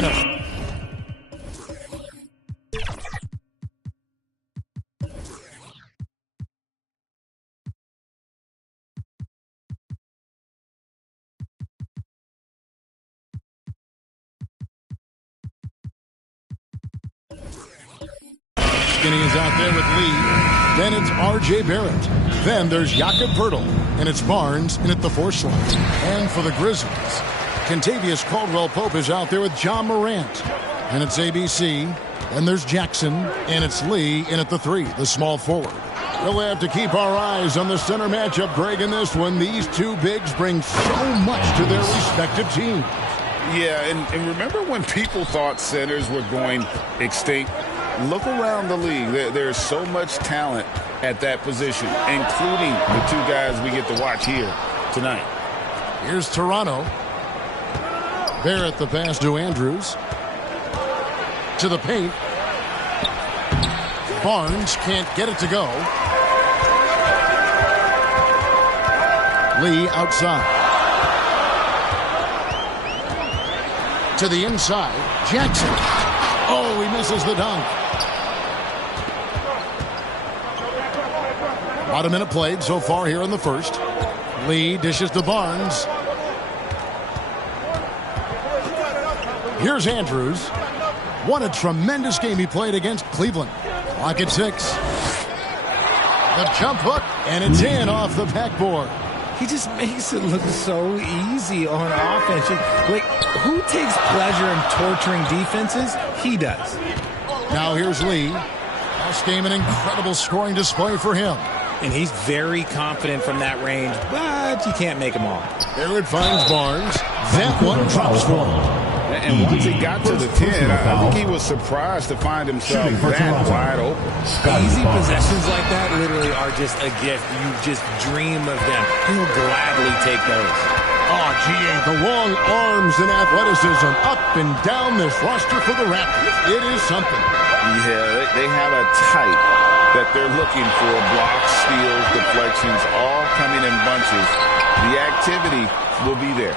Carolina. Skinny is out there with Lee. Then it's R.J. Barrett. Then there's Jakob Poeltl. And it's Barnes in at the 4 slot. And for the Grizzlies, Kentavious Caldwell-Pope is out there with John Morant. And it's ABC. And there's Jackson. And it's Lee in at the 3, the small forward. We'll have to keep our eyes on the center matchup, Greg, in this one. These two bigs bring so much to their respective teams. Yeah, and remember when people thought centers were going extinct? Look around the league. There's so much talent at that position, including the 2 guys we get to watch here tonight. Here's Toronto. Barrett the pass to Andrews. To the paint. Barnes can't get it to go. Lee outside. To the inside. Jackson. Oh, he misses the dunk. About a minute played so far here in the first. Lee dishes to Barnes. Here's Andrews. What a tremendous game he played against Cleveland. Clock at 6. The jump hook, and it's in off the backboard. He just makes it look so easy on offense. Like, who takes pleasure in torturing defenses? He does. Now here's Lee. Last game, an incredible scoring display for him. And he's very confident from that range, but you can't make them all. Barrett finds Barnes. That one drops for him. And once he got to the 10, I think he was surprised to find himself that wide open. Easy possessions like that literally are just a gift. You just dream of them. He'll gladly take those. Oh, GA, the long arms and athleticism up and down this roster for the Raptors. It is something. Yeah, they have a type that they're looking for. Blocks, steals, deflections, all coming in bunches. The activity will be there.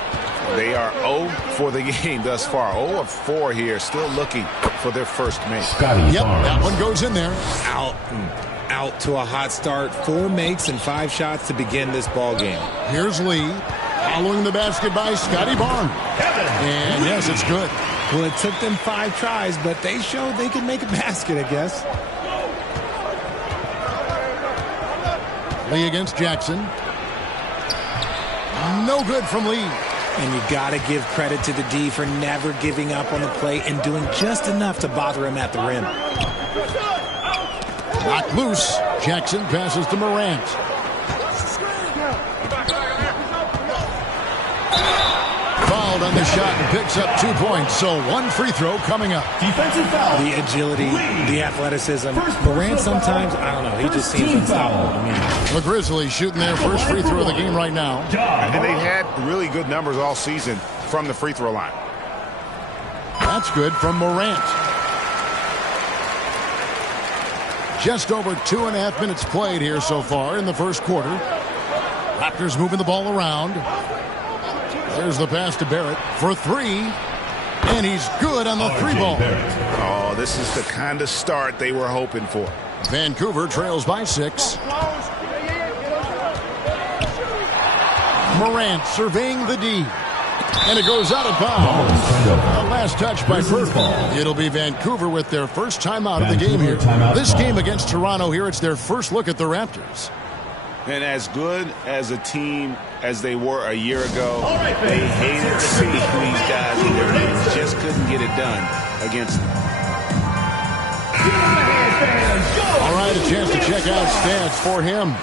They are 0 for the game thus far. 0 of 4 here, still looking for their first make. Yep, that one goes in there. Out to a hot start. 4 makes and 5 shots to begin this ball game. Here's Lee. Following the basket by Scotty Barnes. And yes, it's good. Well, it took them 5 tries, but they showed they could make a basket, I guess. Lee against Jackson. No good from Lee. And you got to give credit to the D for never giving up on the play and doing just enough to bother him at the rim. Knocked loose. Jackson passes to Morant. Fouled on the shot and picks up 2 points. So 1 free throw coming up. Defensive foul. The agility, the athleticism. Morant sometimes, I don't know, he just seems unstoppable to me. The Grizzlies shooting their first free throw of the game right now. And they've had really good numbers all season from the free throw line. That's good from Morant. Just over 2.5 minutes played here so far in the first quarter. Raptors moving the ball around. There's the pass to Barrett for 3. And he's good on the 3 ball. Oh, this is the kind of start they were hoping for. Vancouver trails by 6. Morant surveying the D. And it goes out of bounds. The last touch by Poeltl. It'll be Vancouver with their first timeout of the game here. This game against Toronto here, it's their first look at the Raptors. And as good as a team as they were a year ago, they hated to see these guys in their games. Just couldn't get it done against them. All right, a chance to check out stats for him.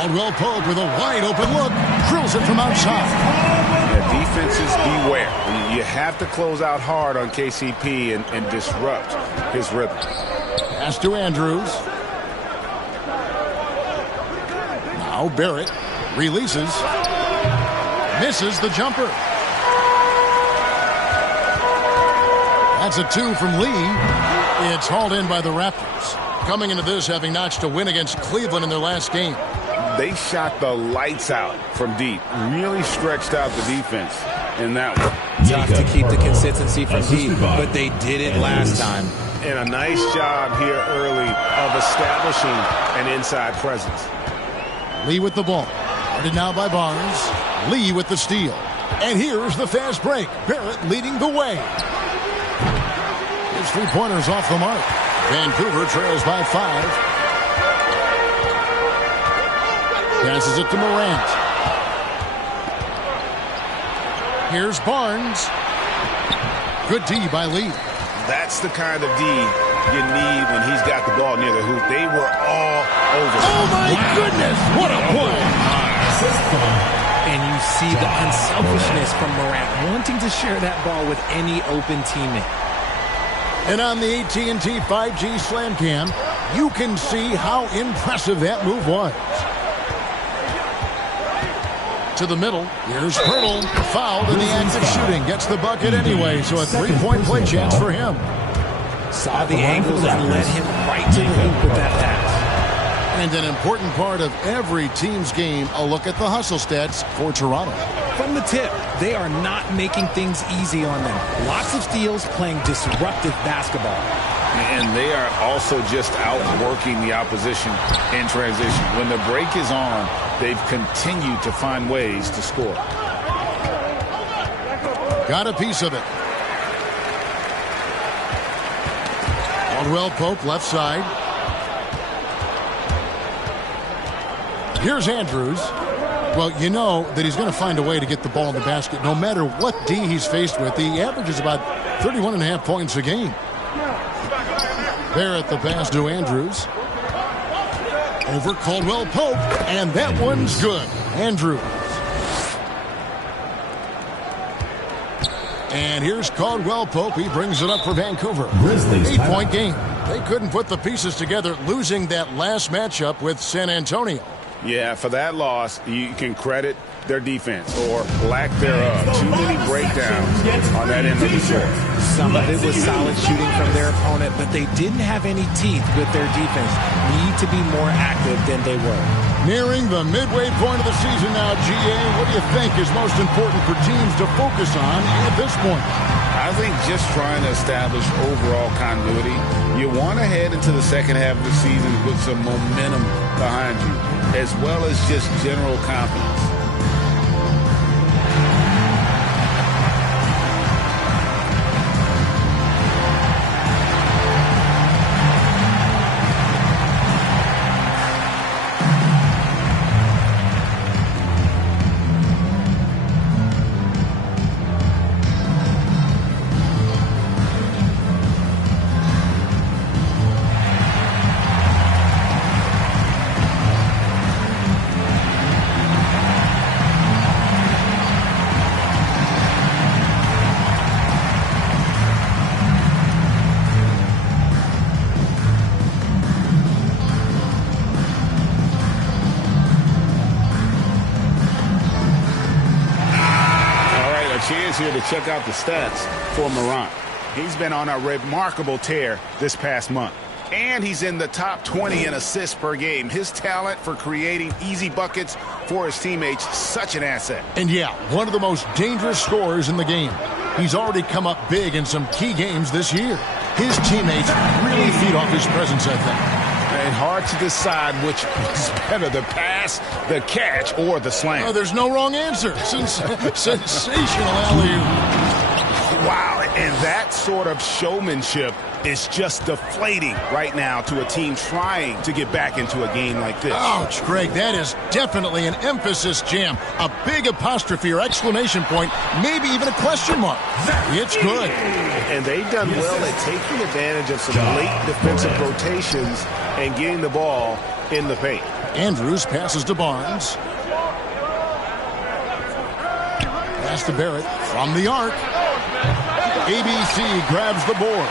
Caldwell-Pope with a wide open look. Drills it from outside. Yeah, defenses beware. You have to close out hard on KCP and disrupt his rhythm. Pass to Andrews. Now Barrett releases. Misses the jumper. That's a 2 from Lee. It's hauled in by the Raptors. coming into this having notched a win against Cleveland in their last game. They shot the lights out from deep. Really stretched out the defense in that one. Tough to keep the consistency from deep, but they did it last time. And a nice job here early of establishing an inside presence. Lee with the ball. Guarded now by Barnes. Lee with the steal. And here's the fast break. Barrett leading the way. His three-pointers off the mark. Vancouver trails by 5. Passes it to Morant. Here's Barnes. Good D by Lee. That's the kind of D you need when he's got the ball near the hoop. They were all over. Oh, my goodness. What a play. And you see the unselfishness from Morant, wanting to share that ball with any open teammate. And on the AT&T 5G Slam Cam, you can see how impressive that move was. To the middle. Here's Pirtle. Fouled in the act of shooting. Gets the bucket anyway, so a three-point play chance for him. Saw the angles and led him right to the hoop with that pass. And an important part of every team's game, a look at the hustle stats for Toronto. From the tip, they are not making things easy on them. Lots of steals, playing disruptive basketball. And they are also just outworking the opposition in transition. When the break is on, they've continued to find ways to score. Got a piece of it. Caldwell Pope left side. Here's Andrews. Well, you know that he's going to find a way to get the ball in the basket no matter what D he's faced with. He averages about 31.5 points a game. Barrett the pass to Andrews. Over Caldwell Pope, and that one's good. Andrews. And here's Caldwell Pope. He brings it up for Vancouver. 8-point game. They couldn't put the pieces together, losing that last matchup with San Antonio. Yeah, for that loss, you can credit their defense or lack thereof. Too many breakdowns on that end of the floor. Some of it was solid shooting from their opponent, but they didn't have any teeth with their defense. Need to be more active than they were. Nearing the midway point of the season now, GA. What do you think is most important for teams to focus on at this point? I think just trying to establish overall continuity. You want to head into the second half of the season with some momentum behind you, as well as just general confidence. Here to check out the stats for Morant. He's been on a remarkable tear this past month. And he's in the top 20 in assists per game. His talent for creating easy buckets for his teammates, such an asset. And yeah, one of the most dangerous scorers in the game. He's already come up big in some key games this year. His teammates really feed off his presence, I think. And hard to decide which is better, the pass, the catch, or the slam. Oh, there's no wrong answer. Sensational alley-oop. Wow, and that sort of showmanship is just deflating right now to a team trying to get back into a game like this. Ouch, Greg, that is definitely an emphasis jam. A big apostrophe or exclamation point, maybe even a question mark. It's good. And they've done well at taking advantage of some late defensive rotations and getting the ball in the paint. Andrews passes to Barnes. Pass to Barrett from the arc. ABC grabs the board.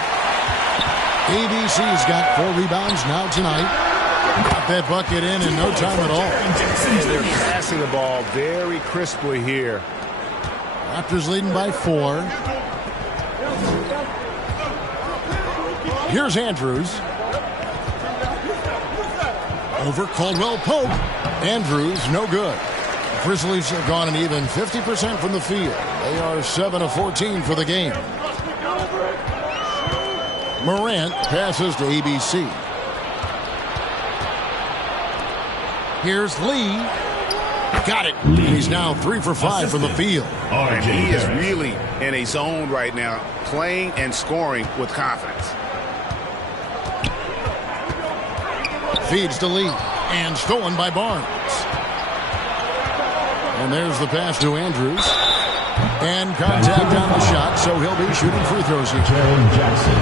ABC's got 4 rebounds now tonight. Got that bucket in no time at all. And they're passing the ball very crisply here. Raptors leading by 4. Here's Andrews. Over Caldwell Pope. Andrews, no good. Grizzlies have gone an even 50% from the field. They are 7 of 14 for the game. Morant passes to ABC. Here's Lee. Got it. And he's now 3 for 5 from the field. And he is really in a zone right now, playing and scoring with confidence. Feeds to Lee. And stolen by Barnes. And there's the pass to Andrews. And contact on the shot, so he'll be shooting free throws here. Jaren Jackson.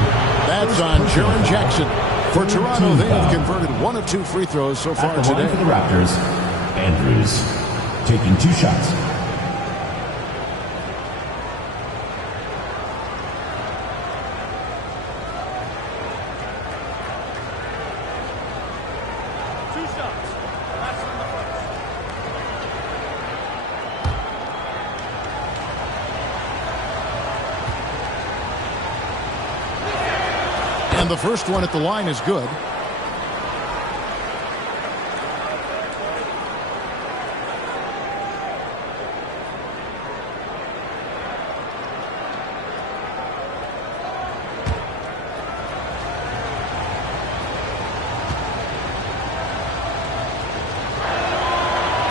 That's on Jaren Jackson. For Toronto, they have converted 1 of 2 free throws so far today. For the Raptors, Andrews taking 2 shots. And the first one at the line is good.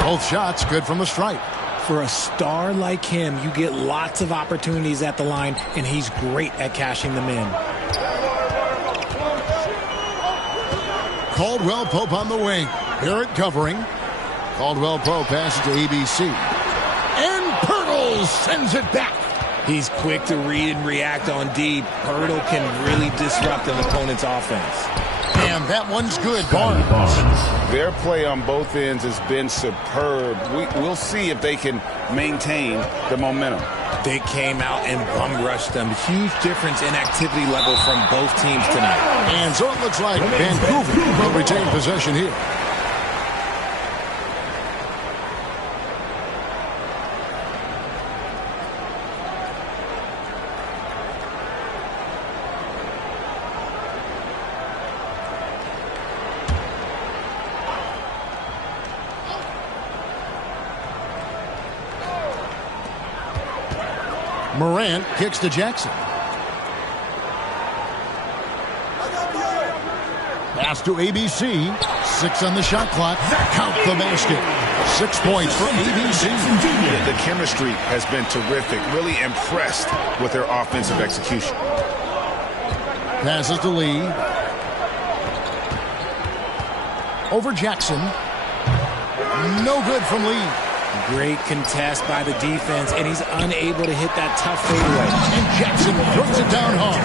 Both shots good from the stripe. For a star like him, you get lots of opportunities at the line, and he's great at cashing them in. Caldwell Pope on the wing. Barrett covering. Caldwell Pope passes to ABC. And Pirtle sends it back. He's quick to read and react on D. Pirtle can really disrupt an opponent's offense. And that one's good. Barnes. Their play on both ends has been superb. We'll see if they can maintain the momentum. They came out and bum rushed them. Huge difference in activity level from both teams tonight. And so it looks like Vancouver will retain possession here. Morant kicks to Jackson. Pass to ABC. 6 on the shot clock. Count the basket. 6 points for ABC. The chemistry has been terrific. Really impressed with their offensive execution. Passes to Lee. Over Jackson. No good from Lee. Great contest by the defense, and he's unable to hit that tough fadeaway. And Jackson throws it down hard.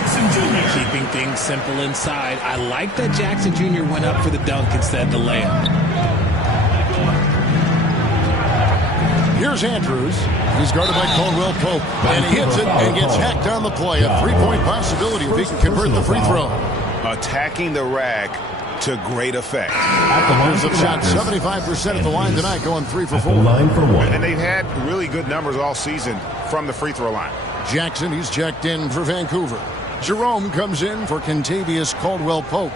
Keeping things simple inside. I like that Jackson Jr. went up for the dunk instead of the layup. Here's Andrews. He's guarded by Caldwell Pope. And he hits it and gets hacked on the play. A 3-point possibility if he can convert the free throw. Attacking the rack to great effect. Here's a shot 75% at the line tonight, going 3 for 4. And they've had really good numbers all season from the free throw line. Jackson, he's checked in for Vancouver. Jerome comes in for Kentavious Caldwell Pope.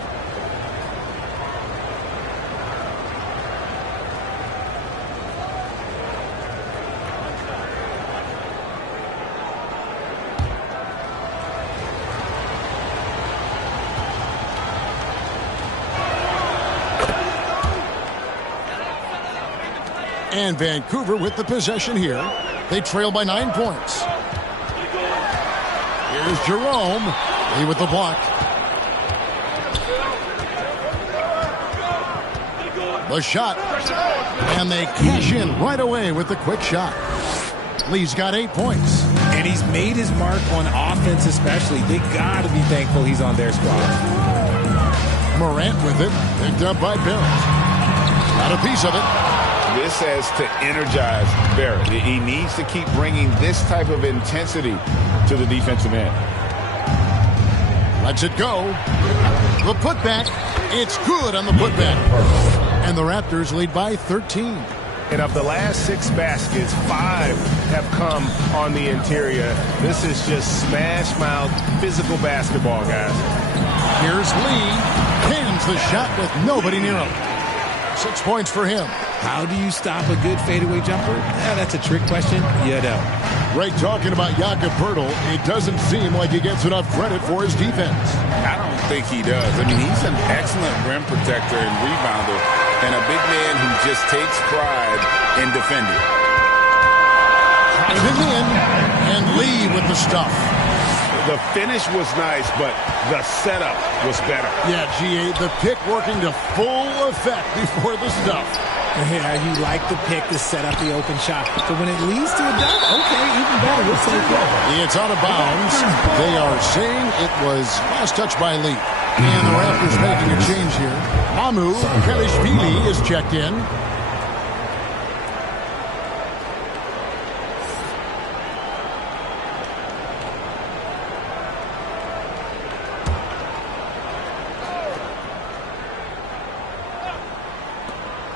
And Vancouver with the possession here. They trail by 9 points. Here's Jerome. He with the block. The shot. And they cash in right away with the quick shot. Lee's got 8 points. And he's made his mark on offense especially. They got to be thankful he's on their squad. Morant with it. Picked up by Barrett. Got a piece of it. This has to energize Barrett. He needs to keep bringing this type of intensity to the defensive end. Lets it go. The putback. It's good on the putback. And the Raptors lead by 13. And of the last 6 baskets, 5 have come on the interior. This is just smash-mouth physical basketball, guys. Here's Lee. Hands the shot with nobody near him. 6 points for him. How do you stop a good fadeaway jumper? That's a trick question. You don't. Greg talking about Jakob Poeltl. It doesn't seem like he gets enough credit for his defense. I don't think he does. I mean, he's an excellent rim protector and rebounder, and a big man who just takes pride in defending. Him in, and Lee with the stuff. The finish was nice, but the setup was better. Yeah, GA, the pick working to full effect before the stuff. Yeah, you like the pick to set up the open shot. So when it leads to a dunk, okay, even better. We'll take it. It's out of bounds. They are saying it was last touch by Lee. And the Raptors making a change here. Mamu Kelishvili is checked in.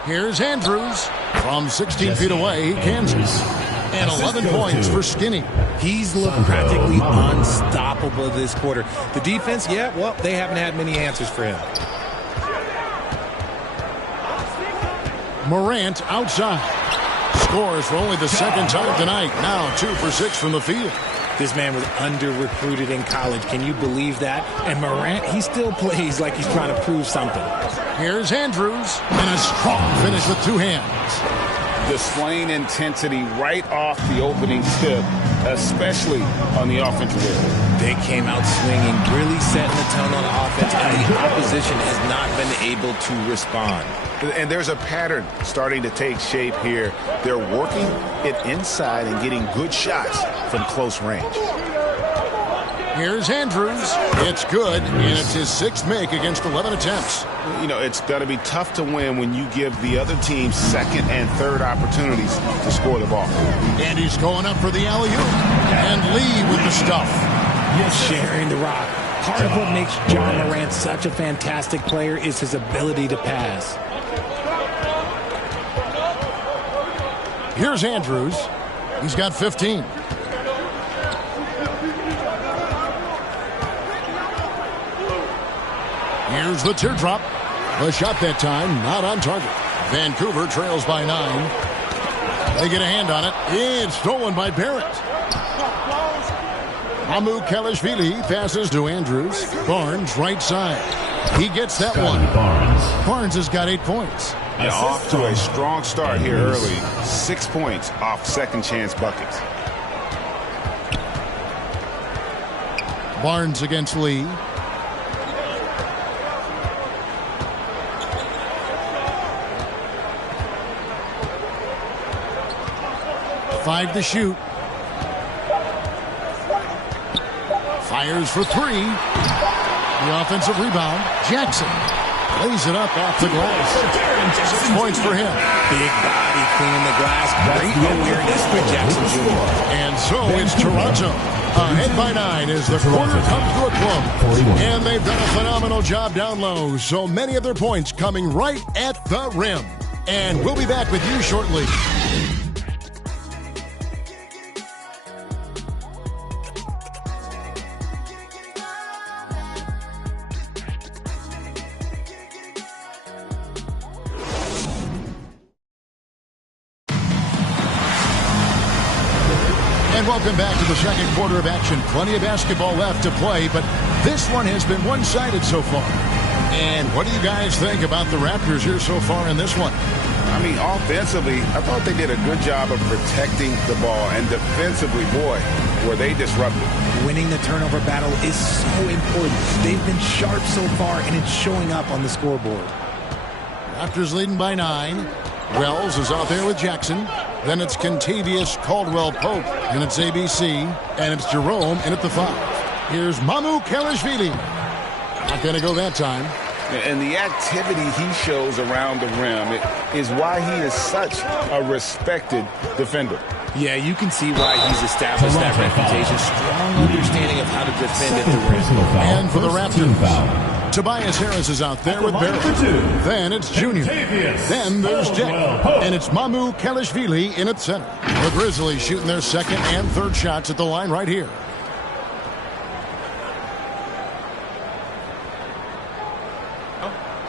Here's Andrews. From 16 feet away, he cans it. And 11 points for Skinny. He's looked practically unstoppable this quarter. The defense, yeah, well, they haven't had many answers for him. Morant outside. Scores for only the second time tonight. Now 2 for 6 from the field. This man was under-recruited in college. Can you believe that? And Morant, he still plays like he's trying to prove something. Here's Andrews. And a strong finish with 2 hands. Displaying intensity right off the opening tip, especially on the offensive end. They came out swinging, really setting the tone on offense, and the opposition has not been able to respond. And there's a pattern starting to take shape here. They're working it inside and getting good shots from close range. Here's Andrews. It's good, and it's his 6th make against 11 attempts. You know, it's going to be tough to win when you give the other team second and third opportunities to score the ball. And he's going up for the alley-oop. And Lee with the stuff. Sharing the rock. Part of what makes John Morant such a fantastic player is his ability to pass. Here's Andrews. He's got 15. Here's the teardrop. The shot that time, not on target. Vancouver trails by 9. They get a hand on it. It's stolen by Barrett. Mamu Kelishvili passes to Andrews. Barnes right side. He gets that one. Barnes has got 8 points. Yeah, off to a strong start here early. 6 points off second chance buckets. Barnes against Lee. Five to shoot. Fires for 3. The offensive rebound. Jackson lays it up off the glass. 6 points for him. Big body cleaning the glass. Great awareness for Jackson Jr. And so it's Toronto ahead by 9 as the quarter comes to a close. And they've done a phenomenal job down low. So many of their points coming right at the rim. And we'll be back with you shortly. And welcome back to the second quarter of action. Plenty of basketball left to play, but this one has been one-sided so far. And what do you guys think about the Raptors here so far in this one? I mean, offensively, I thought they did a good job of protecting the ball. And defensively, boy, were they disruptive. Winning the turnover battle is so important. They've been sharp so far, and it's showing up on the scoreboard. Raptors leading by 9. Wells is out there with Jackson. Then it's Kentavious Caldwell-Pope, and it's ABC, and it's Jerome in at the 5. Here's Mamu Kelishvili. Not going to go that time. And the activity he shows around the rim is why he is such a respected defender. Yeah, you can see why he's established that reputation. Strong understanding of how to defend at the rim. And for the Raptors, Tobias Harris is out there with Barrett. Then it's Junior. Then there's Dick. And it's Mamu Kelishvili in at center. The Grizzlies shooting their second and third shots at the line right here.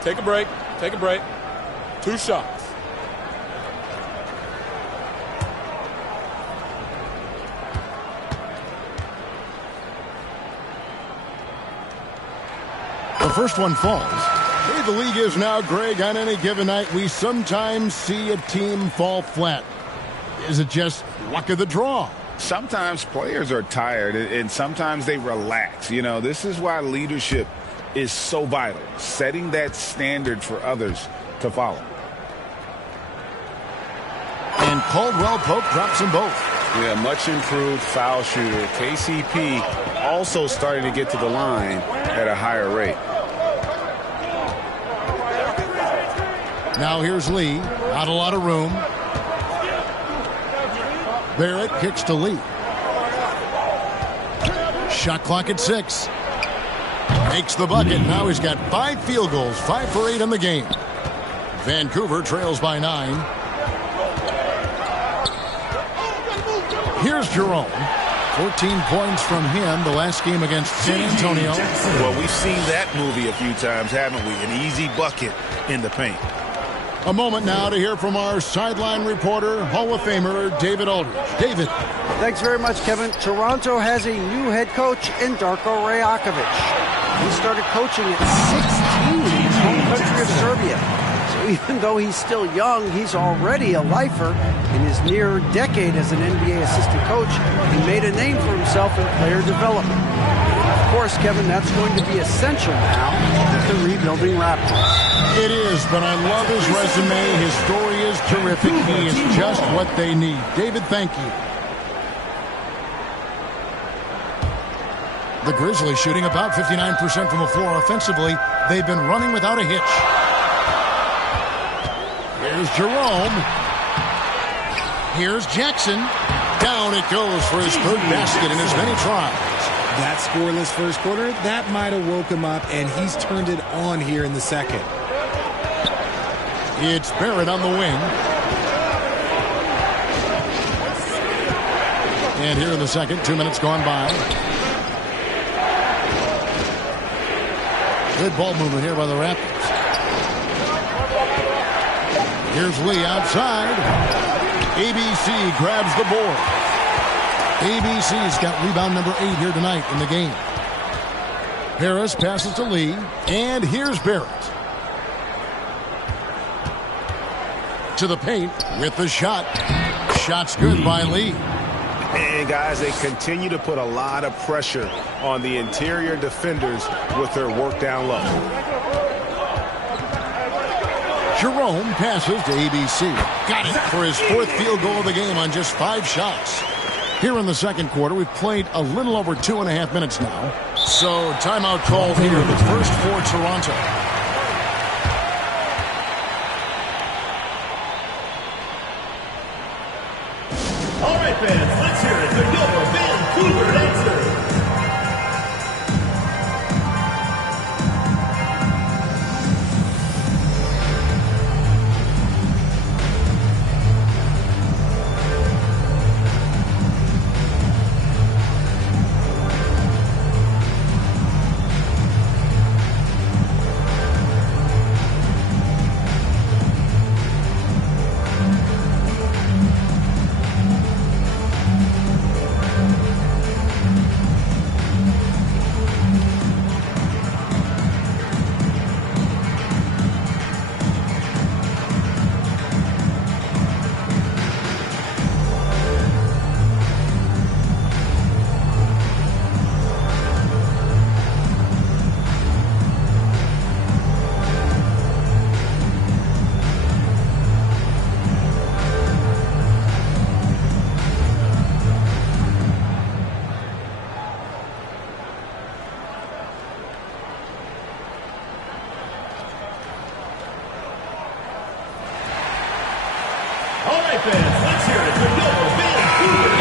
Take a break. Take a break. 2 shots. The first one falls. The way the league is now, Greg, on any given night, we sometimes see a team fall flat. Is it just luck of the draw? Sometimes players are tired, and sometimes they relax. You know, this is why leadership is so vital, setting that standard for others to follow. And Caldwell Pope drops them both. Yeah, much improved foul shooter. KCP also starting to get to the line at a higher rate. Now here's Lee. Not a lot of room. Barrett kicks to Lee. Shot clock at 6. Makes the bucket. Now he's got 5 field goals, 5 for 8 in the game. Vancouver trails by 9. Here's Jerome. 14 points from him the last game against San Antonio. Well, we've seen that movie a few times, haven't we? An easy bucket in the paint. A moment now to hear from our sideline reporter, Hall of Famer David Aldridge. David. Thanks very much, Kevin. Toronto has a new head coach in Darko Rajakovic. He started coaching at 16 in his home country of Serbia. So even though he's still young, he's already a lifer. In his near decade as an NBA assistant coach, he made a name for himself in player development. Of course, Kevin, that's going to be essential now with the rebuilding Raptors. It is, but I love his resume. His story is terrific. He is just what they need. David, thank you. The Grizzlies shooting about 59% from the floor offensively. They've been running without a hitch. Here's Jerome. Here's Jackson. Down it goes for his third basket in as many tries. That scoreless first quarter, that might have woke him up, and he's turned it on here in the second. It's Barrett on the wing. And here in the second, 2 minutes gone by. Good ball movement here by the Raptors. Here's Lee outside. ABC grabs the board. ABC's got rebound number 8 here tonight in the game. Harris passes to Lee. And here's Barrett. To the paint with the shot. Shot's good by Lee. And guys, they continue to put a lot of pressure on the interior defenders with their work down low. Jerome passes to ABC. Got it for his 4th field goal of the game on just 5 shots. Here in the second quarter, we've played a little over 2.5 minutes now. So timeout called here, the first for Toronto. All right, fans, let's hear it for your Vancouver answer.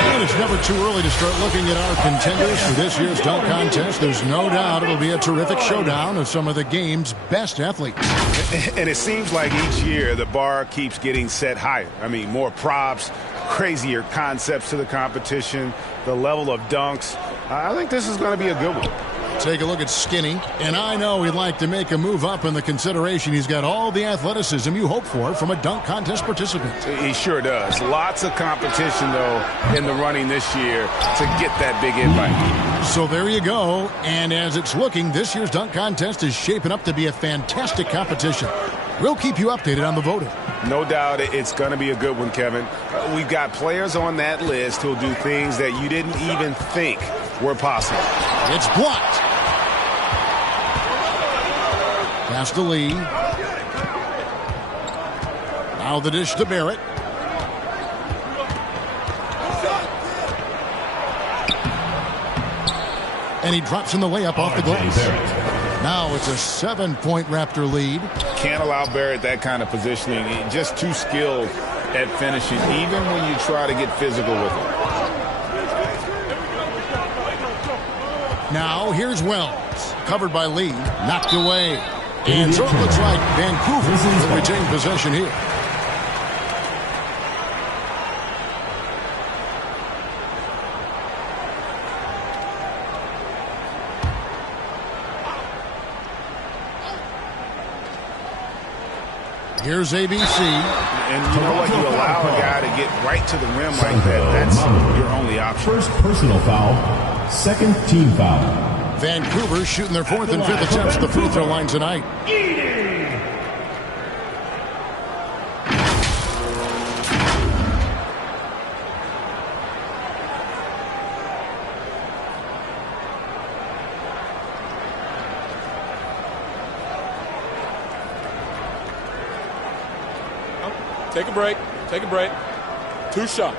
And it's never too early to start looking at our contenders for this year's dunk contest. There's no doubt it'll be a terrific showdown of some of the game's best athletes. And it seems like each year the bar keeps getting set higher. I mean, more props, crazier concepts to the competition, the level of dunks. I think this is going to be a good one. Take a look at Skinny, and I know he'd like to make a move up in the consideration. He's got all the athleticism you hope for from a dunk contest participant. He sure does. Lots of competition, though, in the running this year to get that big invite. So there you go, and as it's looking, this year's dunk contest is shaping up to be a fantastic competition. We'll keep you updated on the voting. No doubt it's going to be a good one, Kevin. We've got players on that list who'll do things that you didn't even think were possible. It's blocked. Pass to Lee. Now the dish to Barrett. And he drops in the layup off the glass. Now it's a 7-point Raptor lead. Can't allow Barrett that kind of positioning. He's just too skilled at finishing, even when you try to get physical with him. Now here's Wells. Covered by Lee. Knocked away. And so it looks like Vancouver will retain possession here. Here's ABC. And you know what? You allow a guy to get right to the rim like that. That's your only option. First personal foul, second team foul. Vancouver shooting their 4th and 5th attempts at the free throw line tonight. Take a break. Take a break. 2 shots.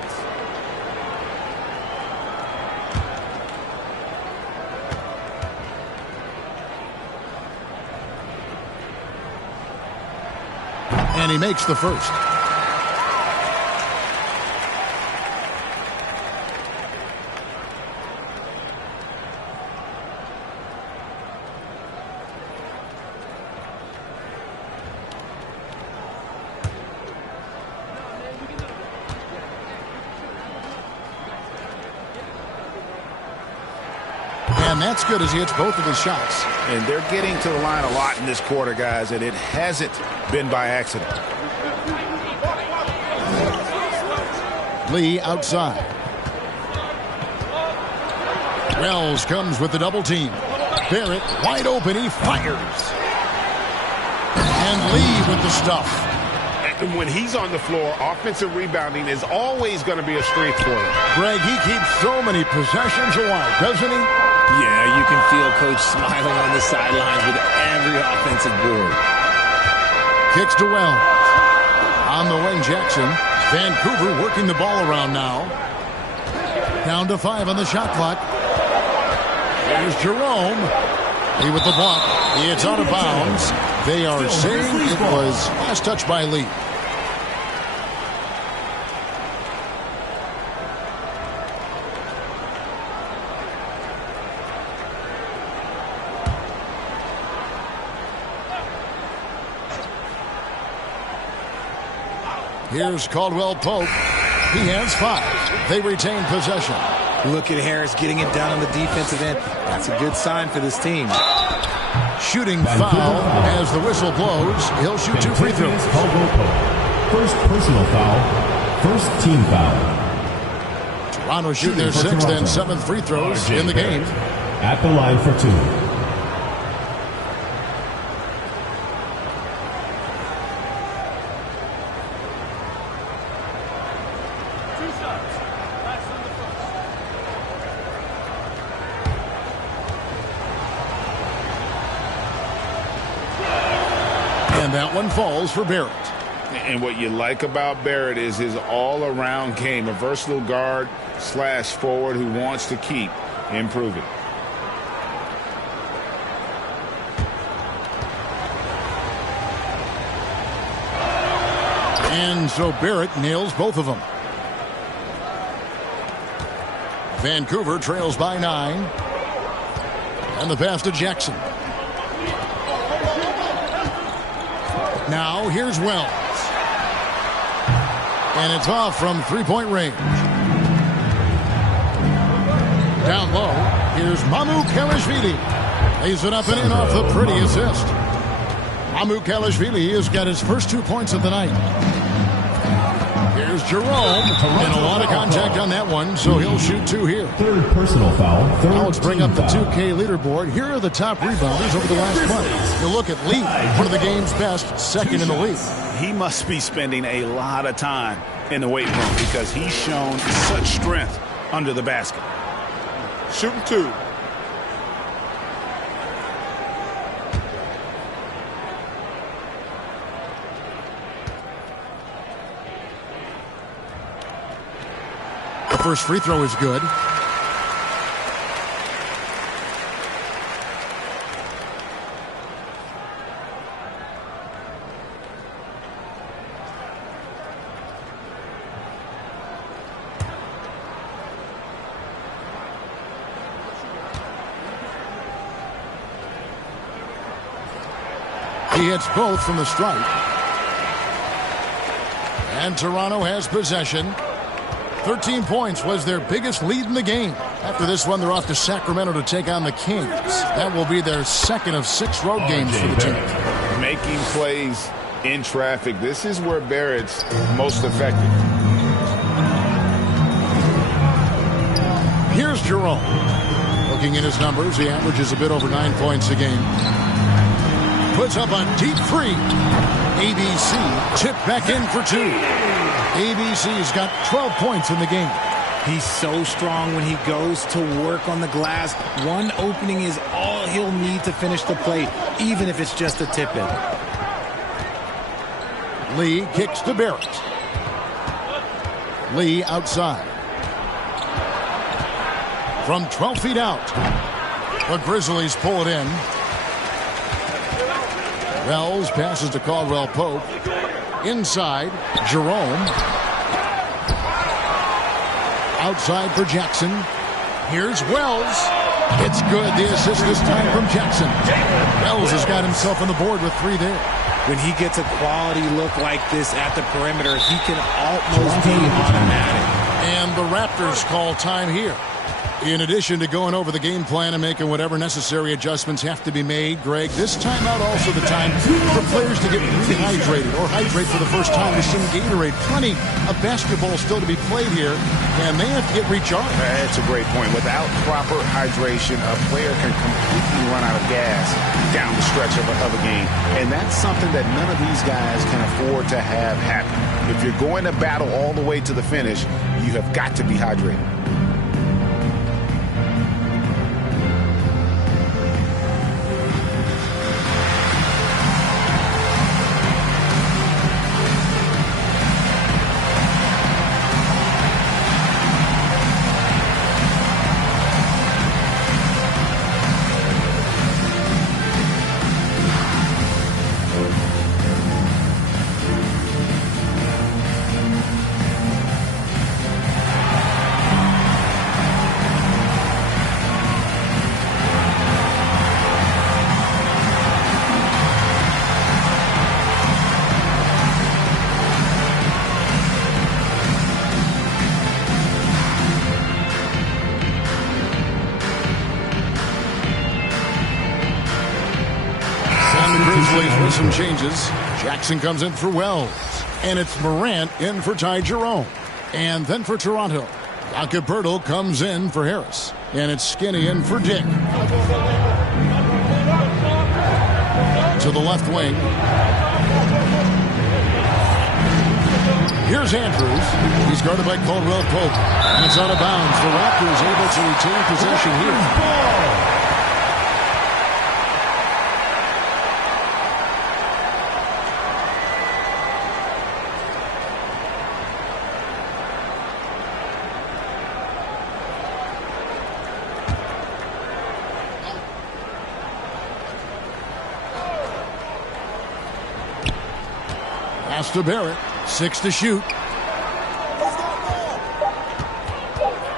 And he makes the first. And that's good as he hits both of his shots. And they're getting to the line a lot in this quarter, guys, and it hasn't been by accident. Lee outside. Wells comes with the double team. Barrett wide open. He fires. And Lee with the stuff. And when he's on the floor, offensive rebounding is always going to be a strength for him. Greg, he keeps so many possessions alive, doesn't he? Yeah, you can feel Coach smiling on the sidelines with every offensive board. Kicks to Wells. On the wing, Jackson. Vancouver working the ball around now. Down to 5 on the shot clock. Here's Jerome. He with the block. It's out of bounds. They are saying it was last touch by Lee. Here's Caldwell Pope. He has 5. They retain possession. Look at Harris getting it done on the defensive end. That's a good sign for this team. Shooting foul as the whistle blows. He'll shoot 2 free throws. Caldwell Pope. First personal foul, first team foul. Toronto shooting their 6th and 7th free throws in the game. At the line for 2. And that one falls for Barrett. And what you like about Barrett is his all-around game, a versatile guard / forward who wants to keep improving. And so Barrett nails both of them. Vancouver trails by 9. And the pass to Jackson. Now here's Wells. And it's off from 3-point range. Down low, here's Mamu Karashvili. Lays it up and in off the pretty assist. Mamukelashvili has got his first 2 points of the night. Here's Jerome, and a lot of contact on that one, so he'll shoot 2 here. Third personal foul. Now let's bring up the 2K leaderboard. Here are the top rebounders over the last month. You look at Lee, one of the game's best, second in the league. He must be spending a lot of time in the weight room because he's shown such strength under the basket. Shooting 2. The first free throw is good. He hits both from the stripe. And Toronto has possession. 13 points was their biggest lead in the game. After this one, they're off to Sacramento to take on the Kings. That will be their second of 6 road games for the team. Making plays in traffic. This is where Barrett's most effective. Here's Jerome. Looking at his numbers, he averages a bit over 9 points a game. Puts up a deep 3. ABC chipped back in for 2. ABC's got 12 points in the game. He's so strong when he goes to work on the glass. One opening is all he'll need to finish the play, even if it's just a tip-in. Lee kicks to Barrett. Lee outside. From 12 feet out. The Grizzlies pull it in. Wells passes to Caldwell Pope. Inside, Jerome. Outside for Jackson. Here's Wells. It's good. The assist this time from Jackson. Wells has got himself on the board with 3 there. When he gets a quality look like this at the perimeter, he can almost be automatic. And the Raptors call time here. In addition to going over the game plan and making whatever necessary adjustments have to be made, Greg, this timeout also the time for players to get rehydrated or hydrate for the first time with some Gatorade. Plenty of basketball still to be played here, and they have to get recharged. That's a great point. Without proper hydration, a player can completely run out of gas down the stretch of a game. And that's something that none of these guys can afford to have happen. If you're going to battle all the way to the finish, you have got to be hydrated. With some changes. Jackson comes in for Wells. And it's Morant in for Ty Jerome. And then for Toronto, Jakob Poeltl comes in for Harris. And it's Skinny in for Dick. To the left wing. Here's Andrews. He's guarded by Caldwell Pope. And it's out of bounds. The Raptors able to retain possession here. Pass to Barrett. 6 to shoot.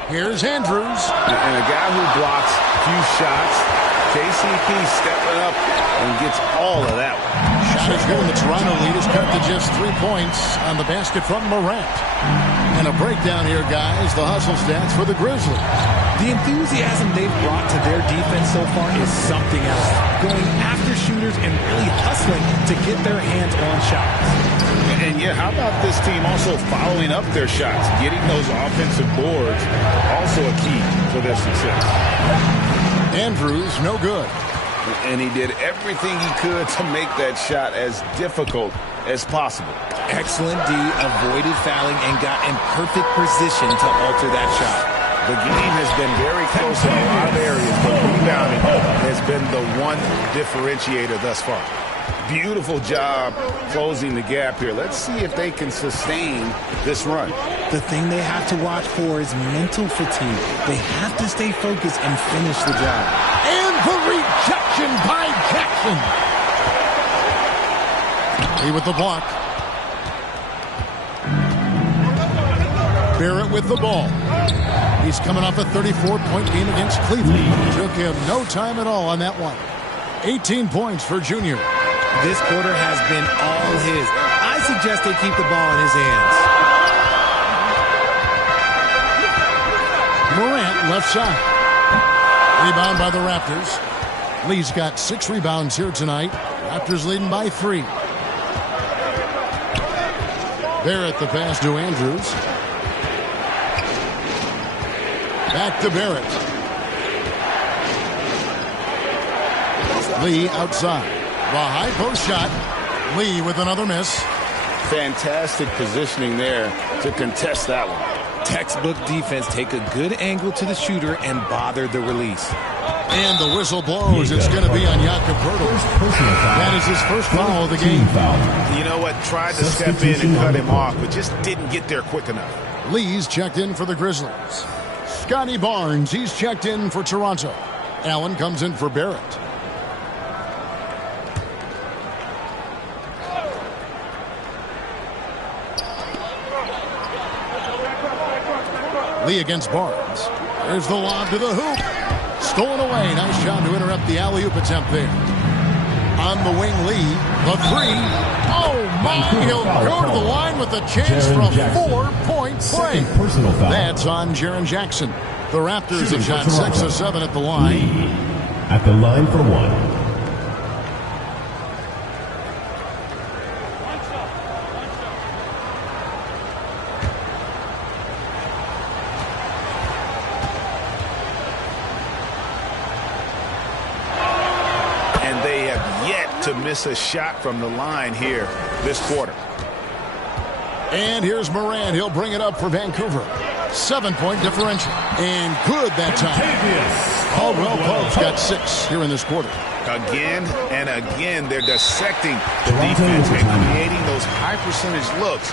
Here's Andrews. And a guy who blocks few shots. KCP stepping up and gets all of that one. shot is good, and the Toronto lead is cut to just 3 points on the basket from Morant. And a breakdown here, guys. The hustle stats for the Grizzlies. The enthusiasm they've brought to their defense so far is something else. Going after shooters and really hustling to get their hands on shots. And yeah, how about this team also following up their shots? Getting those offensive boards, also a key for their success. Andrews, no good. And he did everything he could to make that shot as difficult as possible. Excellent D, avoided fouling, and got in perfect position to alter that shot. The game has been very close in a lot of areas, but rebounding has been the one differentiator thus far. Beautiful job closing the gap here. Let's see if they can sustain this run. The thing they have to watch for is mental fatigue. They have to stay focused and finish the job. And the rejection by Jackson. He with the block. Barrett with the ball. He's coming off a 34-point game against Cleveland. Took him no time at all on that one. 18 points for Junior. This quarter has been all his. I suggest they keep the ball in his hands. Morant left side. Rebound by the Raptors. Lee's got 6 rebounds here tonight. Raptors leading by 3. Barrett the pass to Andrews. Back to Barrett. Lee outside. The high post shot. Lee with another miss. Fantastic positioning there to contest that one. Textbook defense. Take a good angle to the shooter and bother the release. And the whistle blows. It's going to be on Jakob Poeltl. That is his first foul of the game. You know what? Tried to step in and cut him off, but just didn't get there quick enough. Lee's checked in for the Grizzlies. Scotty Barnes, he's checked in for Toronto. Allen comes in for Barrett. Lee against Barnes. There's the lob to the hoop. Stolen away. Nice job to interrupt the alley-oop attempt there. On the wing, Lee. The 3. Oh, my. He'll go to the line with a chance for a 4-point play. That's on Jaren Jackson. The Raptors have shot 6 of 7 at the line. Lee at the line for 1. To miss a shot from the line here this quarter. And here's Morant. He'll bring it up for Vancouver. 7-point differential. And good that time. Caldwell Pope's got 6 here in this quarter. Again and again, they're dissecting the defense and creating those high percentage looks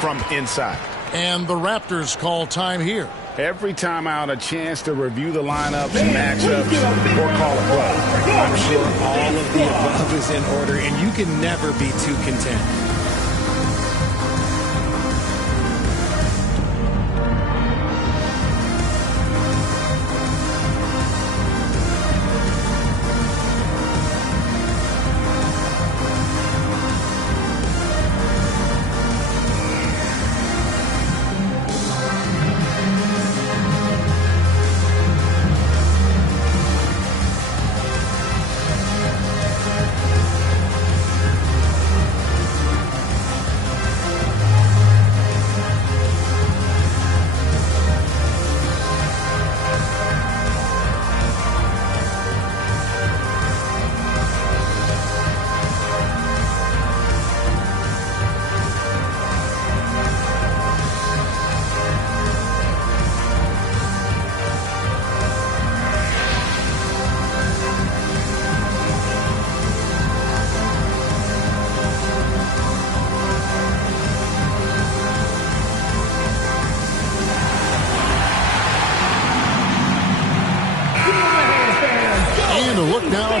from inside. And the Raptors call time here. Every time out, a chance to review the lineups, matchups, or call a play. I'm sure all of the above is in order, and you can never be too content.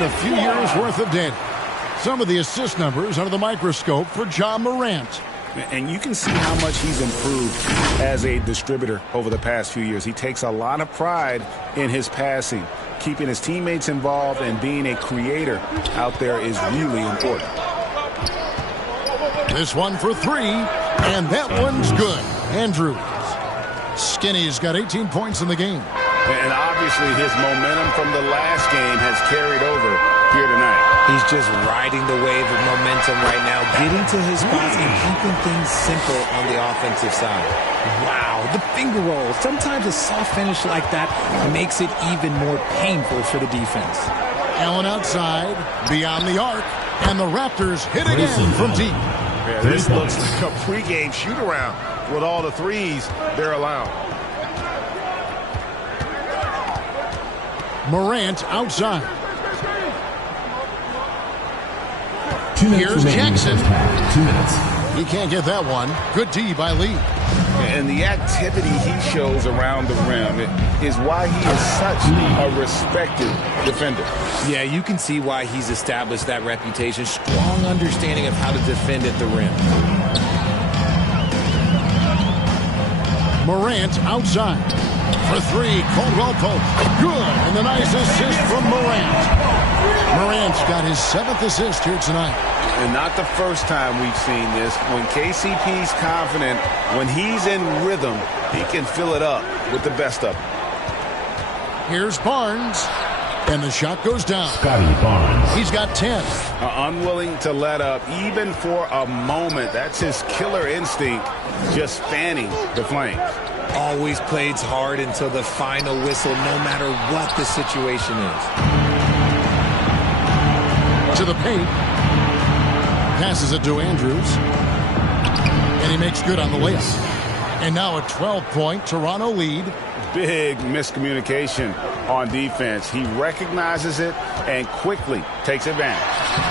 A few years worth of data. Some of the assist numbers under the microscope for John Morant. And you can see how much he's improved as a distributor over the past few years. He takes a lot of pride in his passing. Keeping his teammates involved and being a creator out there is really important. This one for three, and that one's good. Andrews. Skinny's got 18 points in the game. And obviously his momentum from the last game has carried over here tonight. He's just riding the wave of momentum right now, getting to his spots and keeping things simple on the offensive side. Wow, the finger roll. Sometimes a soft finish like that makes it even more painful for the defense. Allen outside, beyond the arc, and the Raptors hit again from deep. Yeah, this looks like a pregame shoot-around with all the threes they're allowing. Morant outside. Here's Jackson. 2 minutes. He can't get that one. Good D by Lee. And the activity he shows around the rim is why he is such a respected defender. Yeah, you can see why he's established that reputation. Strong understanding of how to defend at the rim. Morant outside. For three, Caldwell Pope. Good, and the nice assist from Morant. Morant's got his 7th assist here tonight. And not the first time we've seen this. When KCP's confident, when he's in rhythm, he can fill it up with the best of them. Here's Barnes, and the shot goes down. Scotty Barnes. He's got 10. Unwilling to let up, even for a moment. That's his killer instinct, just fanning the flames. Always plays hard until the final whistle, no matter what the situation is. To the paint. Passes it to Andrews. And he makes good on the layup. And now a 12-point Toronto lead. Big miscommunication on defense. He recognizes it and quickly takes advantage.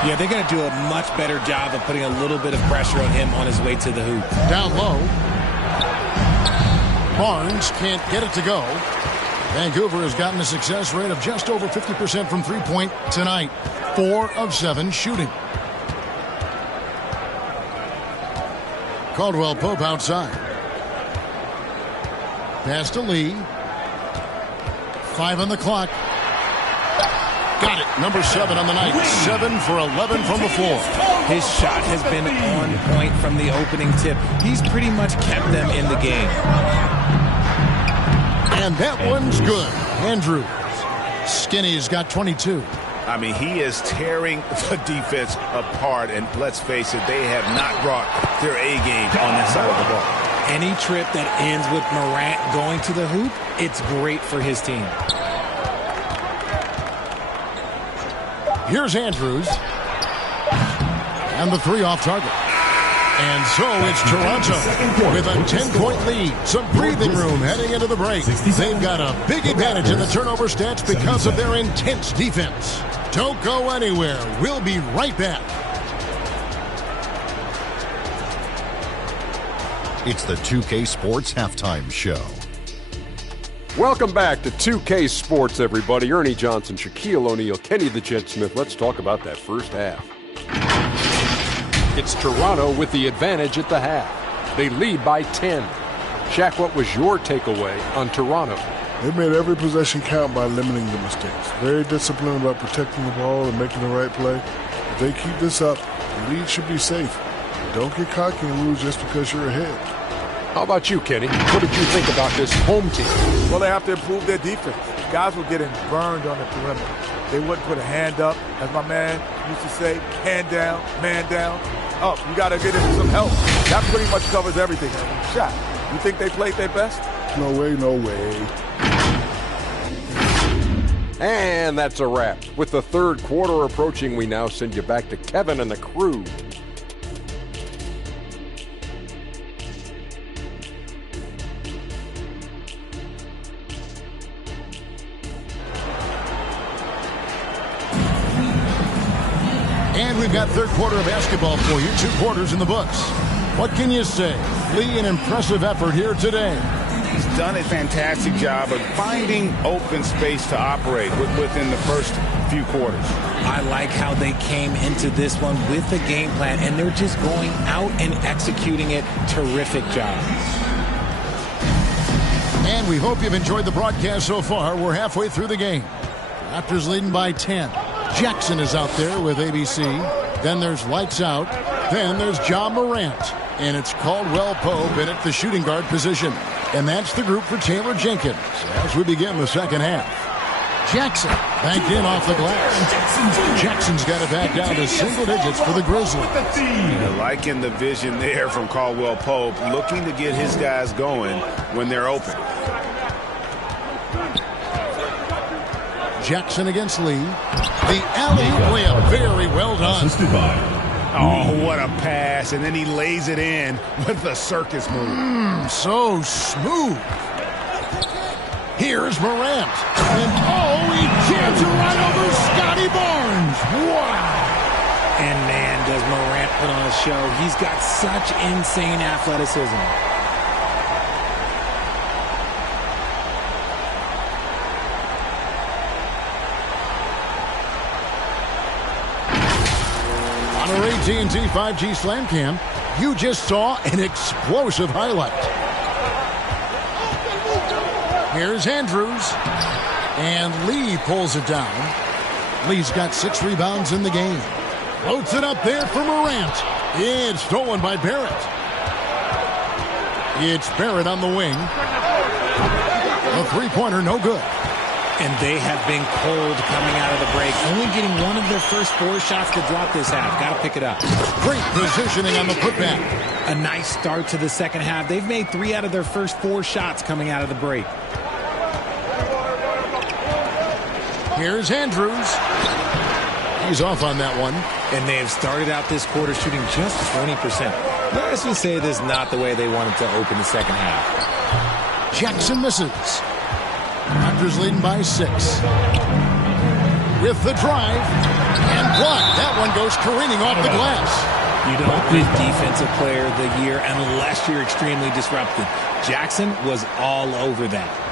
Yeah, they're going to do a much better job of putting a little bit of pressure on him on his way to the hoop. Down low. Barnes can't get it to go. Vancouver has gotten a success rate of just over 50% from three-point tonight. 4 of 7 shooting. Caldwell Pope outside. Pass to Lee. 5 on the clock. Got it. Number 7 on the night. 7 for 11 from the floor. His shot has been on point from the opening tip. He's pretty much kept them in the game. And that one's good. Andrews. Skinny's got 22. I mean, he is tearing the defense apart, and let's face it, they have not brought their A game on that side of the ball. Any trip that ends with Morant going to the hoop, it's great for his team. Here's Andrews. And the 3 off target. And so it's Toronto with a 10-point lead. Some breathing room heading into the break. They've got a big advantage in the turnover stats because of their intense defense. Don't go anywhere. We'll be right back. It's the 2K Sports Halftime Show. Welcome back to 2K Sports, everybody. Ernie Johnson, Shaquille O'Neal, Kenny the Jet Smith. Let's talk about that first half. It's Toronto with the advantage at the half. They lead by 10. Shaq, what was your takeaway on Toronto? They made every possession count by limiting the mistakes. Very disciplined about protecting the ball and making the right play. If they keep this up, the lead should be safe. Don't get cocky and lose just because you're ahead. How about you, Kenny? What did you think about this home team? Well, they have to improve their defense. Guys were getting burned on the perimeter. They wouldn't put a hand up, as my man used to say, hand down, man down. Up. You got to get into some help. That pretty much covers everything. Shot. You think they played their best? No way, no way. And that's a wrap. With the third quarter approaching, we now send you back to Kevin and the crew. And we've got third quarter of basketball for you. 2 quarters in the books. What can you say? Lee, an impressive effort here today. He's done a fantastic job of finding open space to operate within the first few quarters. I like how they came into this one with the game plan, and they're just going out and executing it. Terrific job. And we hope you've enjoyed the broadcast so far. We're halfway through the game. Raptors leading by 10. Jackson is out there with ABC. Then there's Lights Out. Then there's John Morant. And it's Caldwell Pope in at the shooting guard position. And that's the group for Taylor Jenkins as we begin the second half. Jackson banked in off the glass. Jackson's got it back down to single digits for the Grizzlies. Liking the vision there from Caldwell Pope, looking to get his guys going when they're open. Jackson against Lee. The alley-oop layup, very well done. Oh, what a pass. And then he lays it in with the circus move. So smooth. Here's Morant. And he jams it right over Scotty Barnes. Wow. And man, does Morant put on a show. He's got such insane athleticism. On our AT&T 5G Slam Cam, you just saw an explosive highlight. Here's Andrews. And Lee pulls it down. Lee's got 6 rebounds in the game. Floats it up there for Morant. It's stolen by Barrett. It's Barrett on the wing. A three-pointer, no good. And they have been cold coming out of the break. Only getting one of their first 4 shots to drop this half. Got to pick it up. Great positioning on the putback. A nice start to the second half. They've made 3 out of their first 4 shots coming out of the break. Here's Andrews. He's off on that one. And they have started out this quarter shooting just 20%. Let's just say this is not the way they wanted to open the second half. Jackson misses. Raptors leading by 6. With the drive. And blocked. That one goes careening off the glass. You don't win Defensive Player of the Year unless you're extremely disruptive. Jackson was all over that.